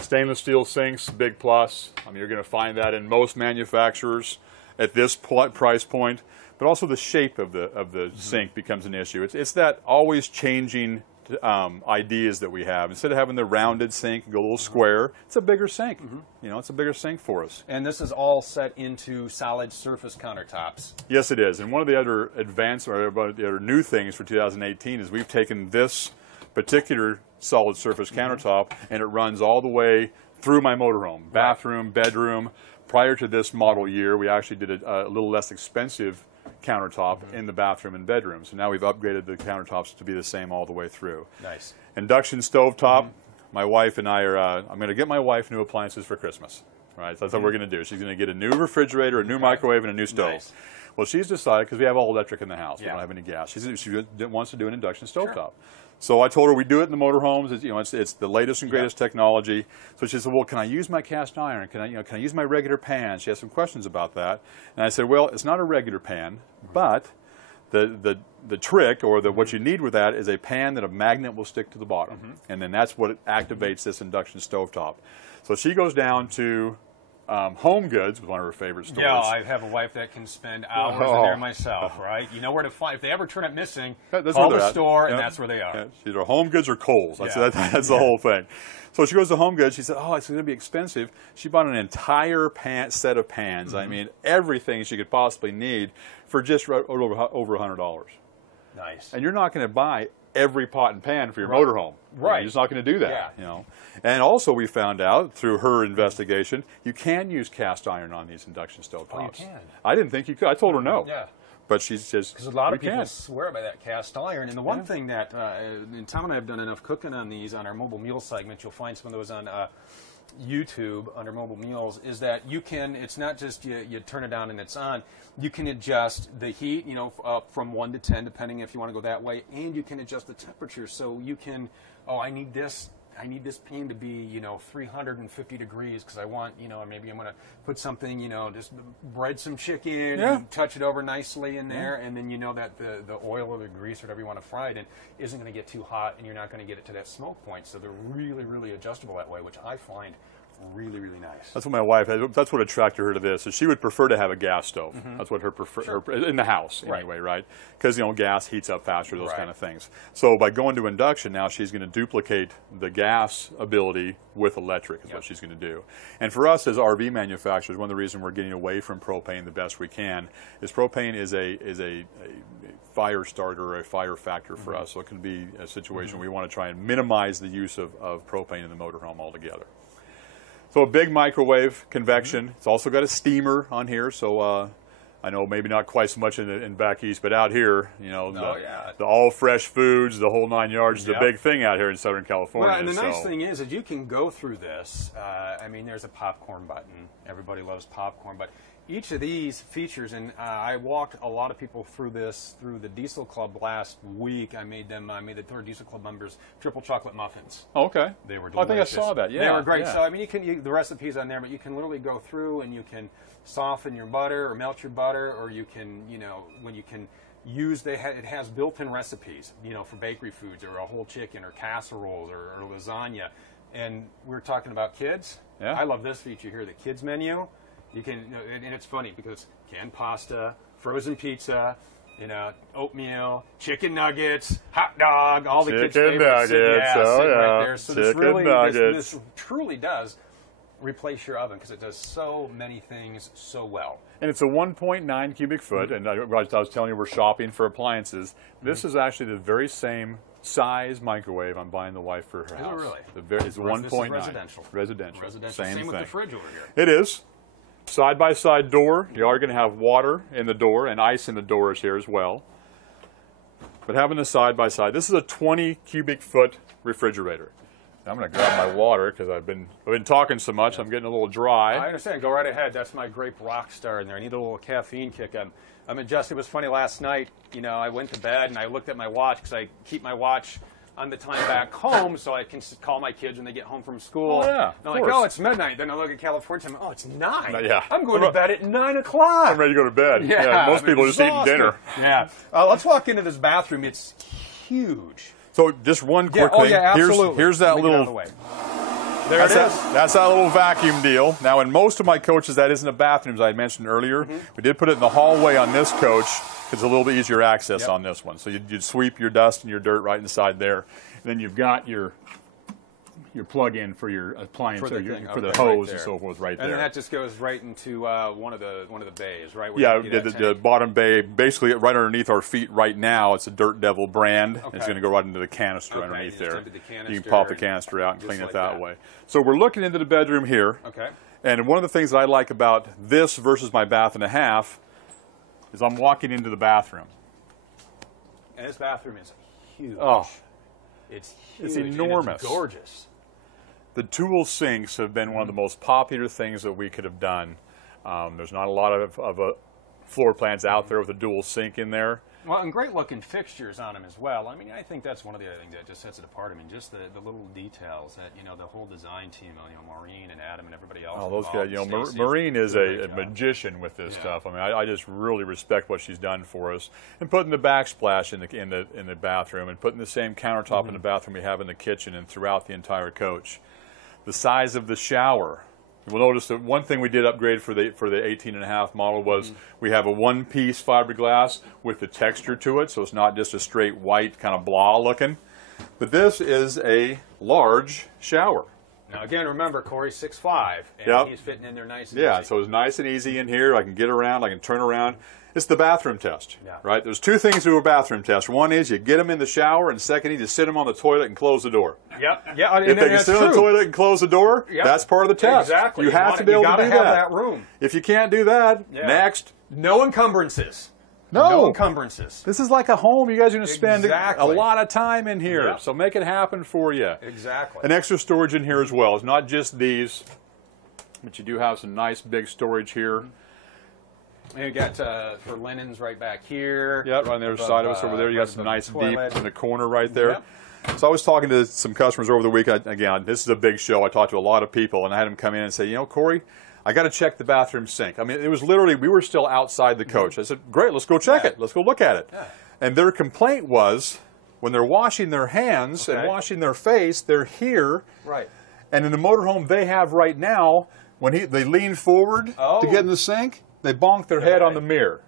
Stainless steel sinks, big plus. I mean, you're going to find that in most manufacturers at this price point. But also the shape of the sink becomes an issue. It's that always changing ideas that we have. Instead of having the rounded sink and go a little square, it's a bigger sink. You know, it's a bigger sink for us. And this is all set into solid surface countertops. Yes, it is. And one of the other the other new things for 2018 is we've taken this particular solid surface countertop and it runs all the way through my motorhome, bathroom, bedroom. Prior to this model year, we actually did a little less expensive countertop in the bathroom and bedroom. So now we've upgraded the countertops to be the same all the way through. Nice. Induction stovetop. My wife and I are, I'm going to get my wife new appliances for Christmas. Right, so that's what we're going to do. She's going to get a new refrigerator, a new microwave, and a new stove. Nice. Well, she's decided, because we have all electric in the house, we don't have any gas. She wants to do an induction stovetop. Sure. So I told her we do it in the motorhomes. It's, you know, it's the latest and greatest technology. So she said, "Well, can I use my cast iron? Can I use my regular pan?" She has some questions about that, and I said, "Well, it's not a regular pan, but the trick or what you need with that is a pan that a magnet will stick to the bottom, and then that's what activates this induction stovetop." So she goes down to Home Goods, one of her favorite stores. Yeah, I have a wife that can spend hours in there myself, right? You know where to find. If they ever turn it missing, call the store, and that's where they are. Yeah. It's either Home Goods or Kohl's. That's the whole thing. So she goes to Home Goods. She said, "Oh, it's going to be expensive." She bought an entire set of pans. I mean, everything she could possibly need for just over $100. Nice. And you're not going to buy every pot and pan for your motorhome. Right. You're just not going to do that. You know. And also we found out through her investigation, you can use cast iron on these induction stovetops. Oh, you can? I didn't think you could. I told her no. Yeah. But she says, because a lot of people swear by that cast iron. And the one thing that, and Tom and I have done enough cooking on these on our mobile meal segment, you'll find some of those on YouTube under mobile meals, is that you can, it's not just you turn it down and it's on, you can adjust the heat, you know, from 1 to 10, depending if you want to go that way, and you can adjust the temperature. So you can, I need this pan to be, you know, 350 degrees because I want, you know, maybe I'm going to put something, you know, just bread some chicken and touch it over nicely in there, and then you know that the oil or the grease or whatever you want to fry it in isn't going to get too hot and you're not going to get it to that smoke point. So they're really, really adjustable that way, which I find really, really nice. That's what my wife had. That's what attracted her to this. Is she would prefer to have a gas stove. That's what her in the house anyway, right? Because gas heats up faster, those kind of things. So by going to induction now, she's going to duplicate the gas ability with electric. Is what she's going to do. And for us as RV manufacturers, one of the reasons we're getting away from propane the best we can is propane is a fire starter or a fire factor for us. So it can be a situation we want to try and minimize the use of propane in the motorhome altogether. So a big microwave convection. It's also got a steamer on here, so I know maybe not quite so much in back east, but out here, the all fresh foods, the whole 9 yards, is the big thing out here in Southern California. Well, and the nice thing is that you can go through this. I mean, there's a popcorn button. Everybody loves popcorn, but each of these features, and I walked a lot of people through this through the Diesel Club last week. I made the Thor Diesel Club members triple chocolate muffins. Okay. They were delicious. I think I saw that. Yeah, they were great. Yeah. So I mean, the recipe's on there, but you can literally go through and you can soften your butter or melt your butter, or you can, when you can use it has built-in recipes, for bakery foods or a whole chicken or casseroles or lasagna. And we're talking about kids. Yeah. I love this feature here, the kids menu. You can, and it's funny because canned pasta, frozen pizza, oatmeal, chicken nuggets, hot dog, all the kids' favorites. Right there. So this truly does replace your oven because it does so many things so well. And it's a 1.9 cubic foot, and I was telling you we're shopping for appliances. This is actually the very same size microwave I'm buying the wife for her house. Is it really? It's 1.9. Residential. Residential. Same with the fridge over here. It is. Side-by-side door. You are going to have water in the door and ice in the doors here as well. But having the side-by-side, this is a 20 cubic foot refrigerator. Now I'm going to grab my water because I've been talking so much. I'm getting a little dry. I understand. Go right ahead. That's my grape Rockstar in there. I need a little caffeine kick. I'm adjusting. It was funny last night. I went to bed and I looked at my watch because I keep my watch on the time back home so I can call my kids when they get home from school. Oh, yeah. And I'm like, oh, it's midnight. Then I look at California time. Oh, it's 9. Yeah. I'm going to bed at 9 o'clock. I'm ready to go to bed. Yeah, most people are just eating dinner. Yeah. Let's walk into this bathroom. It's huge. So just one quick thing. Oh, yeah, absolutely. Here's that little. There it is. That's that little vacuum deal. Now, in most of my coaches, that isn't a bathroom, as I mentioned earlier. We did put it in the hallway on this coach because it's a little bit easier access on this one. So you'd sweep your dust and your dirt right inside there. And then you've got your plug-in for your appliance for the hose and so forth right there. And then that just goes right into one of the bays, right? Yeah, the bottom bay, basically right underneath our feet right now. It's a Dirt Devil brand. Okay. It's going to go right into the canister underneath there. You can pop the canister out and clean it that way. So we're looking into the bedroom here. Okay. And one of the things that I like about this versus my bath and a half is I'm walking into the bathroom. And this bathroom is huge. Oh. It's huge. It's enormous. And it's gorgeous. The dual sinks have been one of the most popular things that we could have done. There's not a lot of floor plans out there with a dual sink in there. Well, and great looking fixtures on them as well. I mean, I think that's one of the other things that just sets it apart. I mean, just the little details that, the whole design team, Maureen and Adam and everybody else. Oh, those guys, Maureen is a magician with this stuff. I mean, I just really respect what she's done for us. And putting the backsplash in the bathroom and putting the same countertop in the bathroom we have in the kitchen and throughout the entire coach. The size of the shower. You'll notice that one thing we did upgrade for the 18.5 model was we have a one-piece fiberglass with the texture to it, so it's not just a straight white kind of blah looking. But this is a large shower. Now again, remember Corey's 6'5", and he's fitting in there nice and easy. So it's nice and easy in here. I can get around, I can turn around. It's the bathroom test, right? There's two things to a bathroom test. One is you get them in the shower, and second, you just sit them on the toilet and close the door. If they can sit on the toilet and close the door, that's part of the test. Exactly. You have to be able to do that. Room. If you can't do that, next. No encumbrances. No encumbrances. This is like a home. You guys are going to spend a lot of time in here, so make it happen for you. Exactly. An extra storage in here as well. It's not just these, but you do have some nice big storage here. And you got for linens right back here. Yeah, right on the other side of us over there. You got some nice deep in the corner right there. So I was talking to some customers over the weekend. Again, this is a big show. I talked to a lot of people, and I had them come in and say, Corey, I got to check the bathroom sink. I mean, it was literally, we were still outside the coach. I said, great, let's go check it. Let's go look at it. And their complaint was, when they're washing their hands and washing their face, they're here. Right. And in the motorhome they have right now, when they lean forward to get in the sink, they bonk their head on the mirror.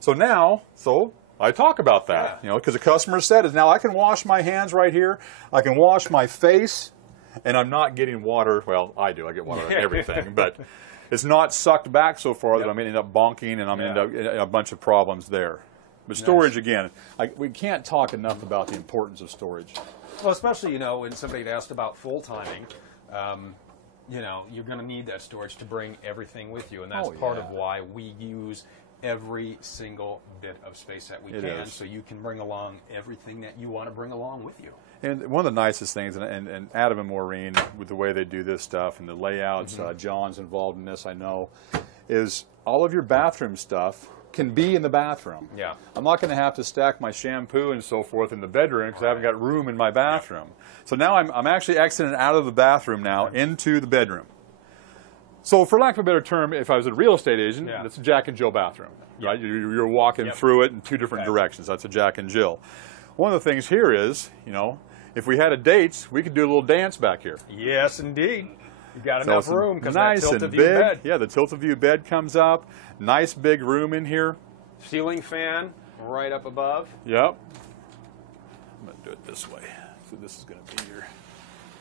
So now, I talk about that, you know, because the customer said is now I can wash my hands right here, I can wash my face, and I'm not getting water. Well, I do. I get water on everything, but it's not sucked back so far that I'm ending up bonking and I'm ending up in a bunch of problems there. But storage, again, we can't talk enough about the importance of storage. Well, especially, you know, when somebody had asked about full timing, you know, you're going to need that storage to bring everything with you, and that's part of why we use every single bit of space that we can, so you can bring along everything that you want to bring along with you. And one of the nicest things, and Adam and Maureen, with the way they do this stuff and the layouts, John's involved in this, I know, is all of your bathroom stuff can be in the bathroom. Yeah. I'm not going to have to stack my shampoo and so forth in the bedroom because I haven't got room in my bathroom. So now I'm actually exiting out of the bathroom now into the bedroom. So for lack of a better term, if I was a real estate agent, that's a Jack and Jill bathroom. Right? You're walking through it in two different directions. That's a Jack and Jill. One of the things here is, you know, if we had a date, we could do a little dance back here. Yes, indeed. You've got enough room because nice that and tilt-a-view big. bed. Yeah, the tilt-a-view bed comes up. Nice big room in here. Ceiling fan right up above. Yep. I'm going to do it this way. So this is going to be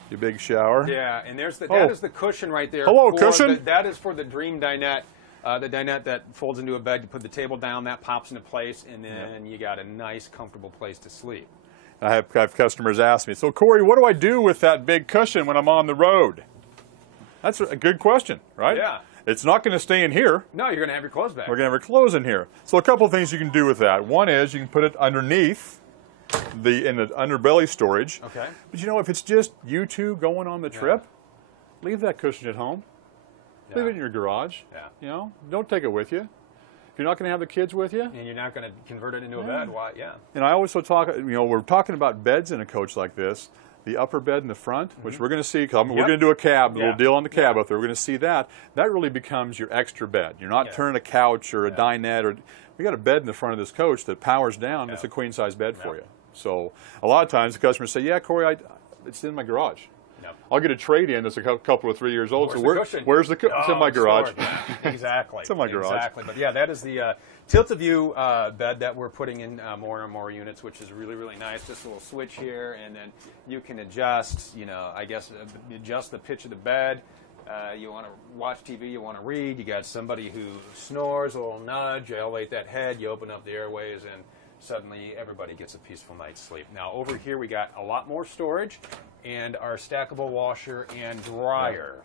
your big shower. Yeah, and there's that is the cushion right there. Hello, cushion. That is for the dream dinette. The dinette that folds into a bed. You put the table down, that pops into place, and then you got a nice, comfortable place to sleep. I have customers ask me, so Corey, what do I do with that big cushion when I'm on the road? That's a good question, right? Yeah. It's not going to stay in here. No, you're going to have your clothes back. We're going to have our clothes in here. So a couple of things you can do with that. One is you can put it underneath in the underbelly storage. Okay. But you know, if it's just you two going on the trip, leave that cushion at home. Leave it in your garage. Yeah. You know, don't take it with you. If you're not going to have the kids with you. And you're not going to convert it into a bed. Why? Yeah. And I also talk, you know, we're talking about beds in a coach like this. The upper bed in the front, which we're going to see, because we're going to do a little deal on the cab up there. We're going to see that. That really becomes your extra bed. You're not turning a couch or a dinette. We got a bed in the front of this coach that powers down. It's a queen size bed for you. So a lot of times the customers say, yeah, Corey, it's in my garage. I'll get a trade-in that's a couple of 3 years old. Where's the cushion? It's in my garage. Exactly. It's in my garage. Exactly. But yeah, that is the tilt-a-view bed that we're putting in more and more units, which is really, really nice. Just a little switch here, and then you can adjust, you know, I guess adjust the pitch of the bed. You want to watch TV, you want to read, you got somebody who snores, a little nudge, you elevate that head, you open up the airways, and suddenly everybody gets a peaceful night's sleep. Now over here we got a lot more storage and our stackable washer and dryer.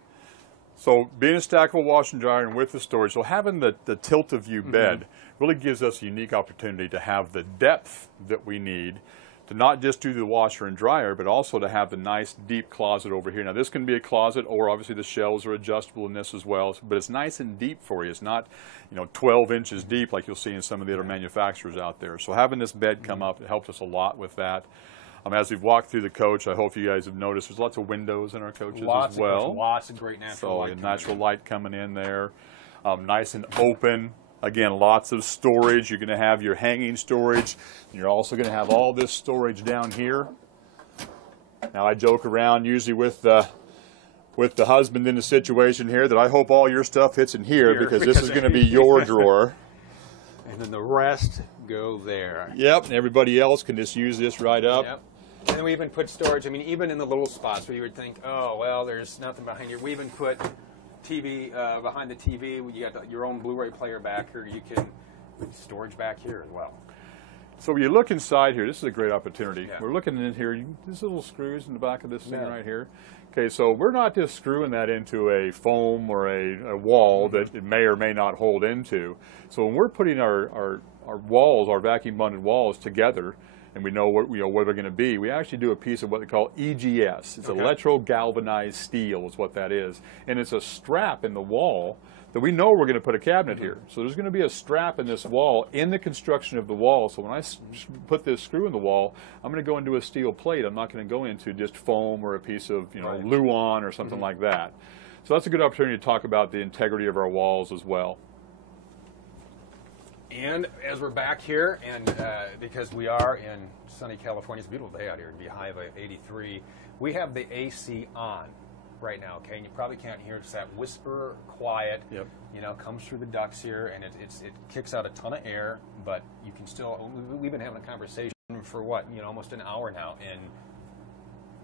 So being a stackable washer and dryer and with the storage, so having the tilt-a-view bed really gives us a unique opportunity to have the depth that we need to not just do the washer and dryer, but also to have the nice deep closet over here. Now this can be a closet, or obviously the shelves are adjustable in this as well, but it's nice and deep for you. It's not, you know, 12 inches deep like you'll see in some of the other manufacturers out there. So having this bed come up, it helps us a lot with that. As we've walked through the coach, I hope you guys have noticed there's lots of windows in our coaches as well. Lots of great natural light. So natural light coming in there, nice and open. Again, lots of storage. You're going to have your hanging storage. And you're also going to have all this storage down here. Now, I joke around usually with the husband in the situation here that I hope all your stuff fits in here because this is going to be your drawer. And then the rest go there. Yep, and everybody else can just use this right up. Yep. And then we even put storage, I mean, even in the little spots where you would think, oh, well, there's nothing behind here. We even put TV behind the TV. You got your own Blu-ray player back here. You can storage back here as well. So when you look inside here, this is a great opportunity. Yeah. We're looking in here. These little screws in the back of this thing right here. Okay, so we're not just screwing that into a foam or a wall that it may or may not hold into. So when we're putting our walls, our vacuum bonded walls together, and we know what they're going to be, we actually do a piece of what they call EGS. It's electro galvanized steel is what that is. And it's a strap in the wall that we know we're going to put a cabinet here. So there's going to be a strap in this wall in the construction of the wall. So when I put this screw in the wall, I'm going to go into a steel plate. I'm not going to go into just foam or a piece of Luan or something like that. So that's a good opportunity to talk about the integrity of our walls as well. And as we're back here, and because we are in sunny California, it's a beautiful day out here, it'd be a high of 83, we have the AC on. right now, okay? And you probably can't hear it. It's that whisper, quiet, Yep. you know, comes through the ducts here, and it kicks out a ton of air, but you can still, we've been having a conversation for what, you know, almost an hour now, and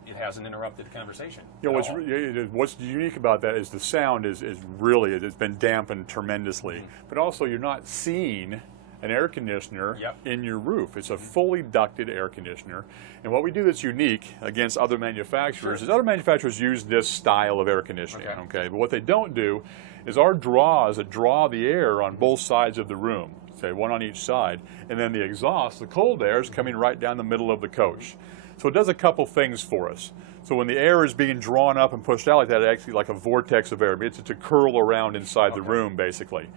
it hasn't interrupted the conversation. You know, what's unique about that is the sound is really, it's been dampened tremendously, but also you're not seeing an air conditioner in your roof. It's a fully ducted air conditioner. And what we do that's unique against other manufacturers is other manufacturers use this style of air conditioning, okay? But what they don't do is our draws that draw the air on both sides of the room, say one on each side, and then the exhaust, the cold air, is coming right down the middle of the coach. So it does a couple things for us. So when the air is being drawn up and pushed out like that, it actually like a vortex of air. It's to curl around inside the room, basically.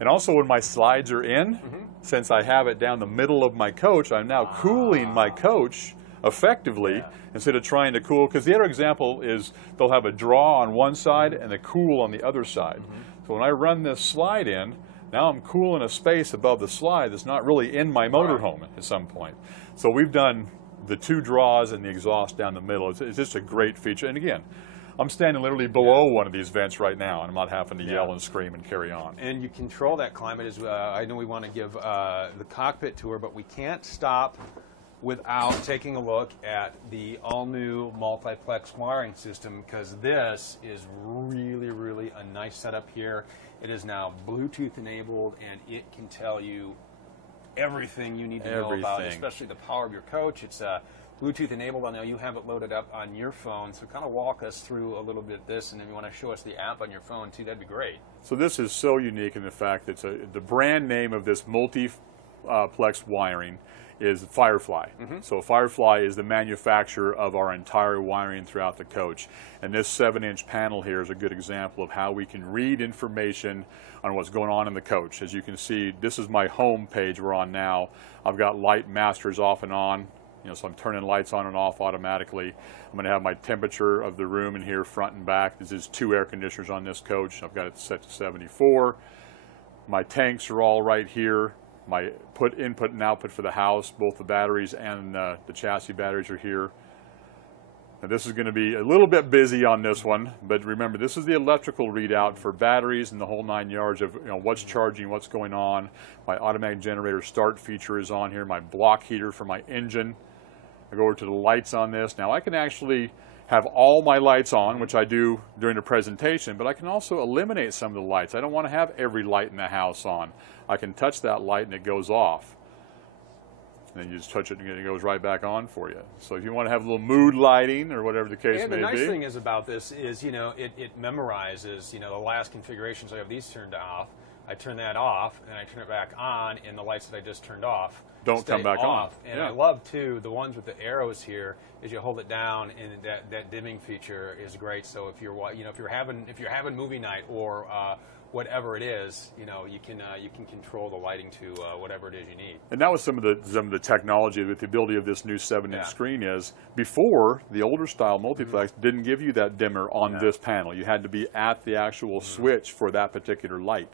And also when my slides are in, since I have it down the middle of my coach, I'm now cooling my coach effectively instead of trying to cool, because the other example is they'll have a draw on one side and a cool on the other side. So when I run this slide in, now I'm cooling a space above the slide that's not really in my motorhome at some point. So we've done the two draws and the exhaust down the middle. It's just a great feature. And again, I'm standing literally below one of these vents right now, and I'm not having to yell and scream and carry on. And you control that climate as I know we want to give the cockpit tour, but we can't stop without taking a look at the all-new MultiFlex wiring system, because this is really, really a nice setup here. It is now Bluetooth enabled, and it can tell you everything you need to know about, especially the power of your coach. It's Bluetooth enabled. I know you have it loaded up on your phone, so kind of walk us through a little bit this, and if you want to show us the app on your phone too, that'd be great. So this is so unique in the fact that the brand name of this MultiFlex wiring is Firefly. So Firefly is the manufacturer of our entire wiring throughout the coach. And this 7-inch panel here is a good example of how we can read information on what's going on in the coach. As you can see, this is my home page we're on now. I've got light masters off and on. You know, so I'm turning lights on and off automatically. I'm going to have my temperature of the room in here, front and back. This is 2 air conditioners on this coach. I've got it set to 74. My tanks are all right here. My input and output for the house, both the batteries and the chassis batteries are here. Now this is going to be a little bit busy on this one, but remember, this is the electrical readout for batteries and the whole 9 yards of, you know, what's charging, what's going on. My automatic generator start feature is on here. My block heater for my engine. I go over to the lights on this. Now I can actually have all my lights on, which I do during the presentation, but I can also eliminate some of the lights. I don't want to have every light in the house on. I can touch that light and it goes off. And then you just touch it and it goes right back on for you. So if you want to have a little mood lighting or whatever the case may be. And the nice thing is about this is, you know, it memorizes, you know, the last configurations. I have these turned off. I turn that off and I turn it back on, and the lights that I just turned off don't come back on. And I love too the ones with the arrows here. As you hold it down, and that dimming feature is great. So if you're, you know, if you're having movie night or whatever it is, you know, you can control the lighting to whatever it is you need. And that was some of the technology with the ability of this new 7-inch screen is. Before, the older style MultiFlex didn't give you that dimmer on this panel. You had to be at the actual switch for that particular light.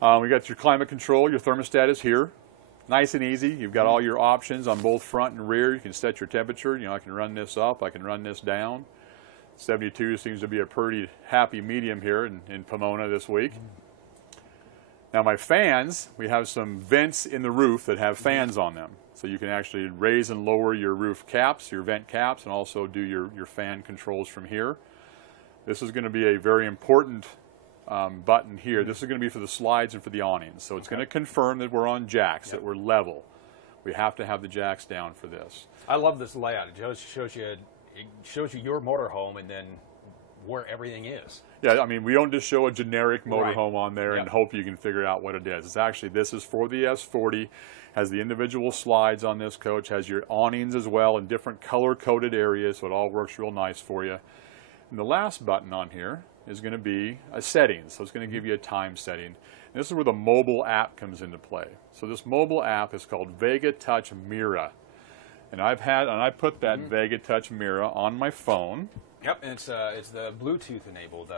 We got your climate control. Your thermostat is here. Nice and easy. You've got all your options on both front and rear. You can set your temperature. You know, I can run this up. I can run this down. 72 seems to be a pretty happy medium here in Pomona this week. Now my fans, we have some vents in the roof that have fans on them. So you can actually raise and lower your roof caps, your vent caps, and also do your fan controls from here. This is going to be a very important button here. This is going to be for the slides and for the awnings. So it's going to confirm that we're on jacks, that we're level. We have to have the jacks down for this. I love this layout. It shows you your motorhome and then where everything is. Yeah, I mean, we don't just show a generic motorhome on there and hope you can figure out what it is. It's actually, this is for the S40, has the individual slides on this coach, has your awnings as well in different color-coded areas, so it all works real nice for you. And the last button on here is going to be a settings, so it's going to give you a time setting. And this is where the mobile app comes into play. So this mobile app is called Vega Touch Mira. And I put that Vega Touch Mira on my phone. Yep, and it's the Bluetooth enabled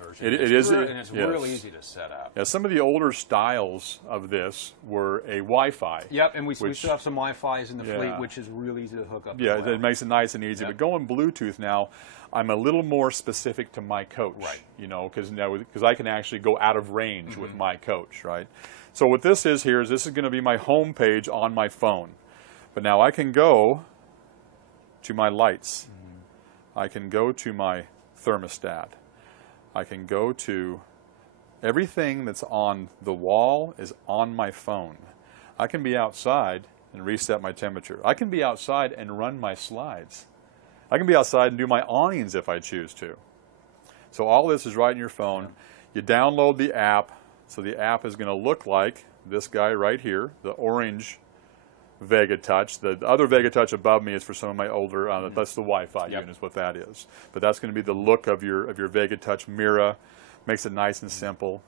version. It is, and it's yes. real easy to set up. Yeah, some of the older styles of this were a Wi-Fi. Yep, and we still have some Wi-Fi's in the Yeah. fleet, which is real easy to hook up. Yeah, as well. it makes it nice and easy. Yep. But going Bluetooth now, I'm a little more specific to my coach. Right. You know, because I can actually go out of range with my coach, right? So what this is here is this is going to be my home page on my phone. But now I can go to my lights. I can go to my thermostat. I can go to everything that's on the wall is on my phone. I can be outside and reset my temperature. I can be outside and run my slides. I can be outside and do my awnings if I choose to. So all this is right in your phone. Yeah. You download the app. So the app is going to look like this guy right here, the orange Vega Touch. The other Vega Touch above me is for some of my older, that's the Wi-Fi unit is what that is. But that's going to be the look of your Vega Touch Mira. Makes it nice and simple.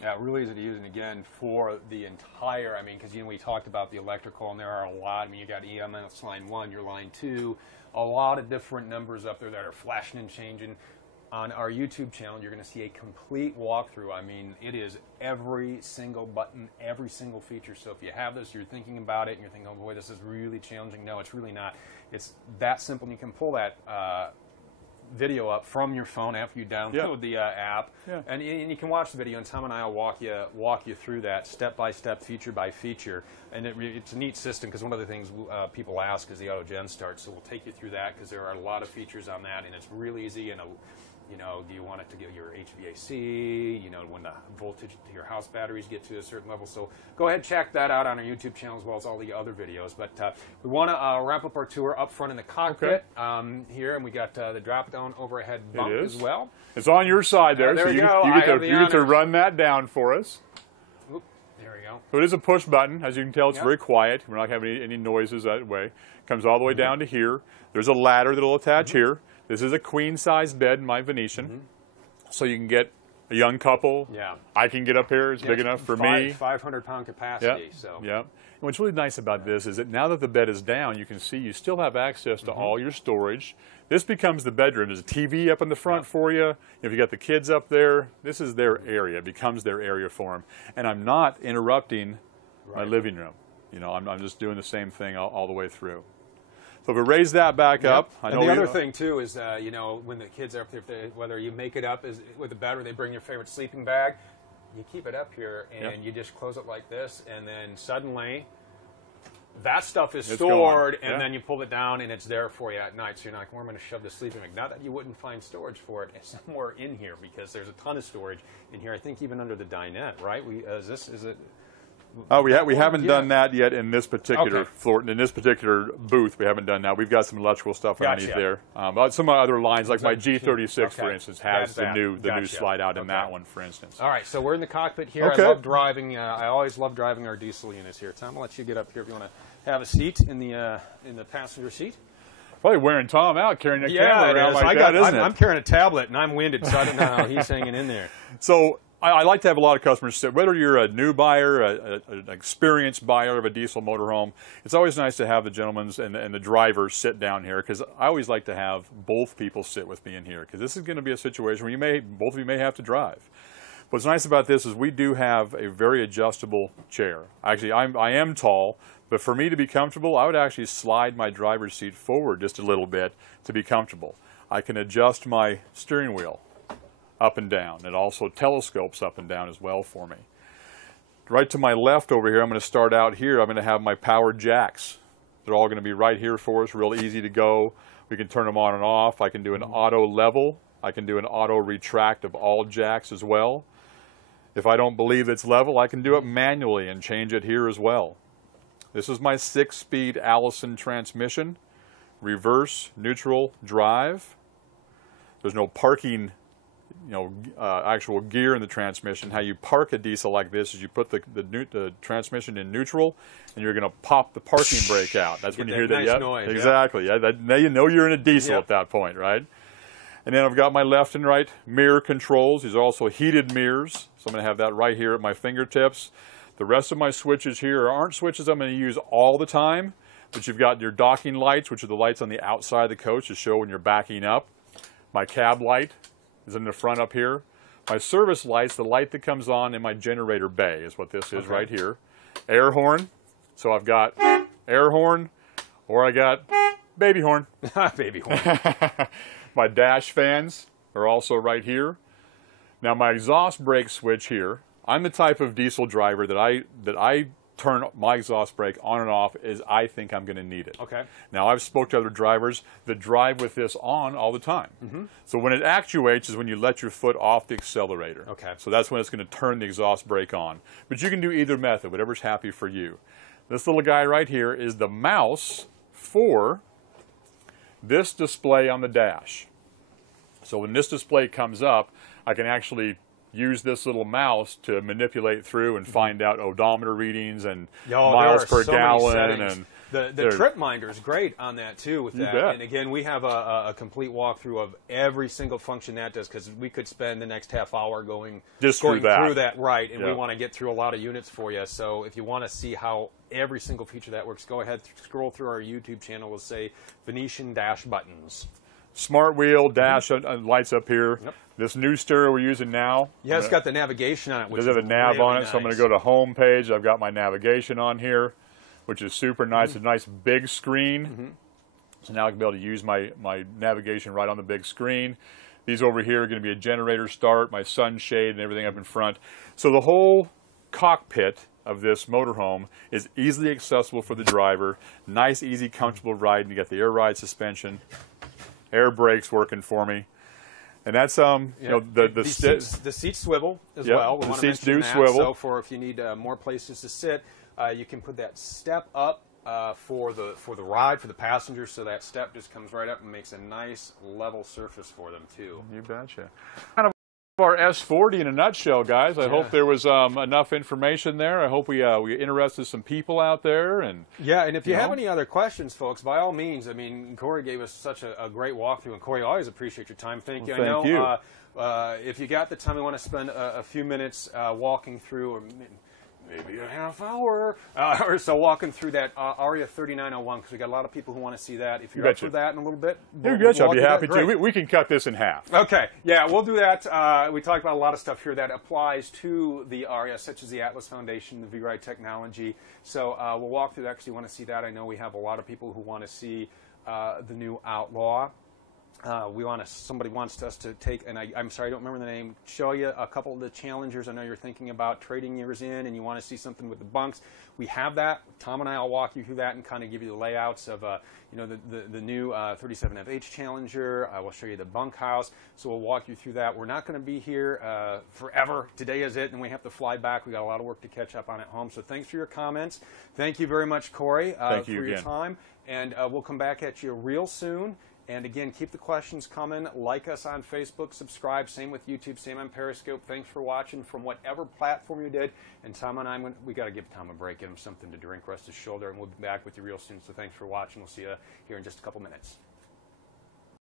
Yeah, really easy to use, and again, for the entire, I mean, because, you know, we talked about the electrical, and there are a lot. I mean, you got EMS line 1, your line 2, a lot of different numbers up there that are flashing and changing. On our YouTube channel, you're going to see a complete walkthrough. I mean, it is every single button, every single feature. So if you have this, you're thinking about it, and you're thinking, oh boy, this is really challenging. No, it's really not. It's that simple, and you can pull that video up from your phone after you download the app, and you can watch the video, and Tom and I will walk you through that step by step, feature by feature, and it's a neat system because one of the things people ask is the auto gen start, so we'll take you through that because there are a lot of features on that, and it's real easy. And you know, do you want it to get your HVAC, you know, when the voltage to your house batteries get to a certain level. So go ahead and check that out on our YouTube channel as well as all the other videos. But we want to wrap up our tour up front in the cockpit here, and we got the drop-down overhead bump as well. It's on your side there, so you get to run that down for us. Oop, there we go. So it is a push button. As you can tell, it's very quiet. We're not having any noises that way. It comes all the way down to here. There's a ladder that will attach here. This is a queen-size bed in my Venetian, so you can get a young couple. Yeah, I can get up here. It's big enough for me. 500-pound capacity. So. And what's really nice about this is that now that the bed is down, you can see you still have access to all your storage. This becomes the bedroom. There's a TV up in the front for you. If you got the kids up there, this is their area. It becomes their area for them. And I'm not interrupting my living room. You know, I'm just doing the same thing all the way through. So if we raise that back up, I know and the other thing too is, you know, when the kids are up there, whether you make it up with the bed or they bring your favorite sleeping bag, you keep it up here and you just close it like this, and then suddenly that stuff is stored, and then you pull it down and it's there for you at night. So you're not like, where am I going to shove this sleeping bag? Not that you wouldn't find storage for it somewhere in here, because there's a ton of storage in here. I think even under the dinette, right? Is it? We haven't done that yet in this particular floor, in this particular booth. We haven't done that. We've got some electrical stuff underneath there. Some other lines, like my G36, for instance, has the new slide out in that one, for instance. All right, so we're in the cockpit here. I love driving. I always love driving our diesel units here. Tom, I'll let you get up here if you want to have a seat in the passenger seat. Probably wearing Tom out carrying a camera around like that, isn't it? I'm carrying a tablet and I'm winded, so I don't know how he's hanging in there. So I like to have a lot of customers sit, whether you're a new buyer, an experienced buyer of a diesel motorhome, it's always nice to have the gentlemen and the drivers sit down here, because I always like to have both people sit with me in here, because this is going to be a situation where both of you may have to drive. What's nice about this is we do have a very adjustable chair. Actually, I am tall, but for me to be comfortable, I would actually slide my driver's seat forward just a little bit to be comfortable. I can adjust my steering wheel up and down. It also telescopes up and down as well for me. Right to my left over here, I'm going to start out here. I'm going to have my power jacks. They're all going to be right here for us, real easy to go. We can turn them on and off. I can do an auto level. I can do an auto retract of all jacks as well. If I don't believe it's level, I can do it manually and change it here as well. This is my 6-speed Allison transmission, reverse, neutral, drive. There's no parking, actual gear in the transmission. How you park a diesel like this is you put the transmission in neutral, and you're going to pop the parking brake out. That's when you hear that noise. Exactly. Yeah. Now you know you're in a diesel at that point, right? And then I've got my left and right mirror controls. These are also heated mirrors, so I'm going to have that right here at my fingertips. The rest of my switches here aren't switches I'm going to use all the time, but you've got your docking lights, which are the lights on the outside of the coach to show when you're backing up. My cab light is in the front up here. My service lights, the light that comes on in my generator bay is what this is right here. Air horn. So I've got air horn, or I got baby horn. Baby horn. My dash fans are also right here. Now my exhaust brake switch here, I'm the type of diesel driver that I turn my exhaust brake on and off as I think I'm going to need it. Okay. Now I've spoke to other drivers that drive with this on all the time. So when it actuates is when you let your foot off the accelerator. Okay. So that's when it's going to turn the exhaust brake on. But you can do either method, whatever's happy for you. This little guy right here is the mouse for this display on the dash. So when this display comes up, I can actually use this little mouse to manipulate through and find out odometer readings and miles per gallon. And the trip minder is great on that too with that. bet. And again, we have a complete walkthrough of every single function that does, because we could spend the next half hour going through that, right, and we want to get through a lot of units for you. So if you want to see how every single feature that works, go ahead, scroll through our YouTube channel. We'll say Venetian dash buttons. Smart wheel, dash lights up here. This new stereo we're using now. Yeah, it's got the navigation on it. Which does have a nav on it, nice. so I'm going to go to home page. I've got my navigation on here, which is super nice. It's a nice big screen. So now I can be able to use my navigation right on the big screen. These over here are going to be a generator start, my sunshade, and everything up in front. So the whole cockpit of this motorhome is easily accessible for the driver. Nice, easy, comfortable ride. And you got the air ride suspension. Air brakes working for me, and that's you know the seats swivel as well. The seats do swivel. So for if you need more places to sit, you can put that step up for the ride for the passengers. So that step just comes right up and makes a nice level surface for them too. You betcha. Kind of our S40 in a nutshell, guys. I hope there was enough information there. I hope we interested some people out there. And and if you have any other questions, folks, by all means. I mean, Corey gave us such a great walkthrough, and Corey, I always appreciate your time. Thank you. Well, I know if you got the time, we want to spend a few minutes walking through, or maybe a half hour or so, walking through that Aria 3901, because we got a lot of people who want to see that. If you're up for that in a little bit, I'll be happy to. We can cut this in half. Okay, yeah, we'll do that. We talked about a lot of stuff here that applies to the Aria, such as the Atlas Foundation, the V-Ride technology. So we'll walk through that because you want to see that. I know we have a lot of people who want to see the new Outlaw. Somebody wants us to take, and I'm sorry, I don't remember the name, show you a couple of the Challengers. I know you're thinking about trading yours in and you want to see something with the bunks. We have that. Tom and I will walk you through that and kind of give you the layouts of the new 37FH Challenger. I will show you the bunkhouse. So we'll walk you through that. We're not going to be here forever. Today is it, and we have to fly back. We got a lot of work to catch up on at home. So thanks for your comments. Thank you very much, Corey, for your time. And we'll come back at you real soon. And again, keep the questions coming. Like us on Facebook, subscribe. Same with YouTube, same on Periscope. Thanks for watching from whatever platform you did. And Tom and I, we got to give Tom a break, get him something to drink, rest his shoulder, and we'll be back with you real soon. So thanks for watching. We'll see you here in just a couple minutes.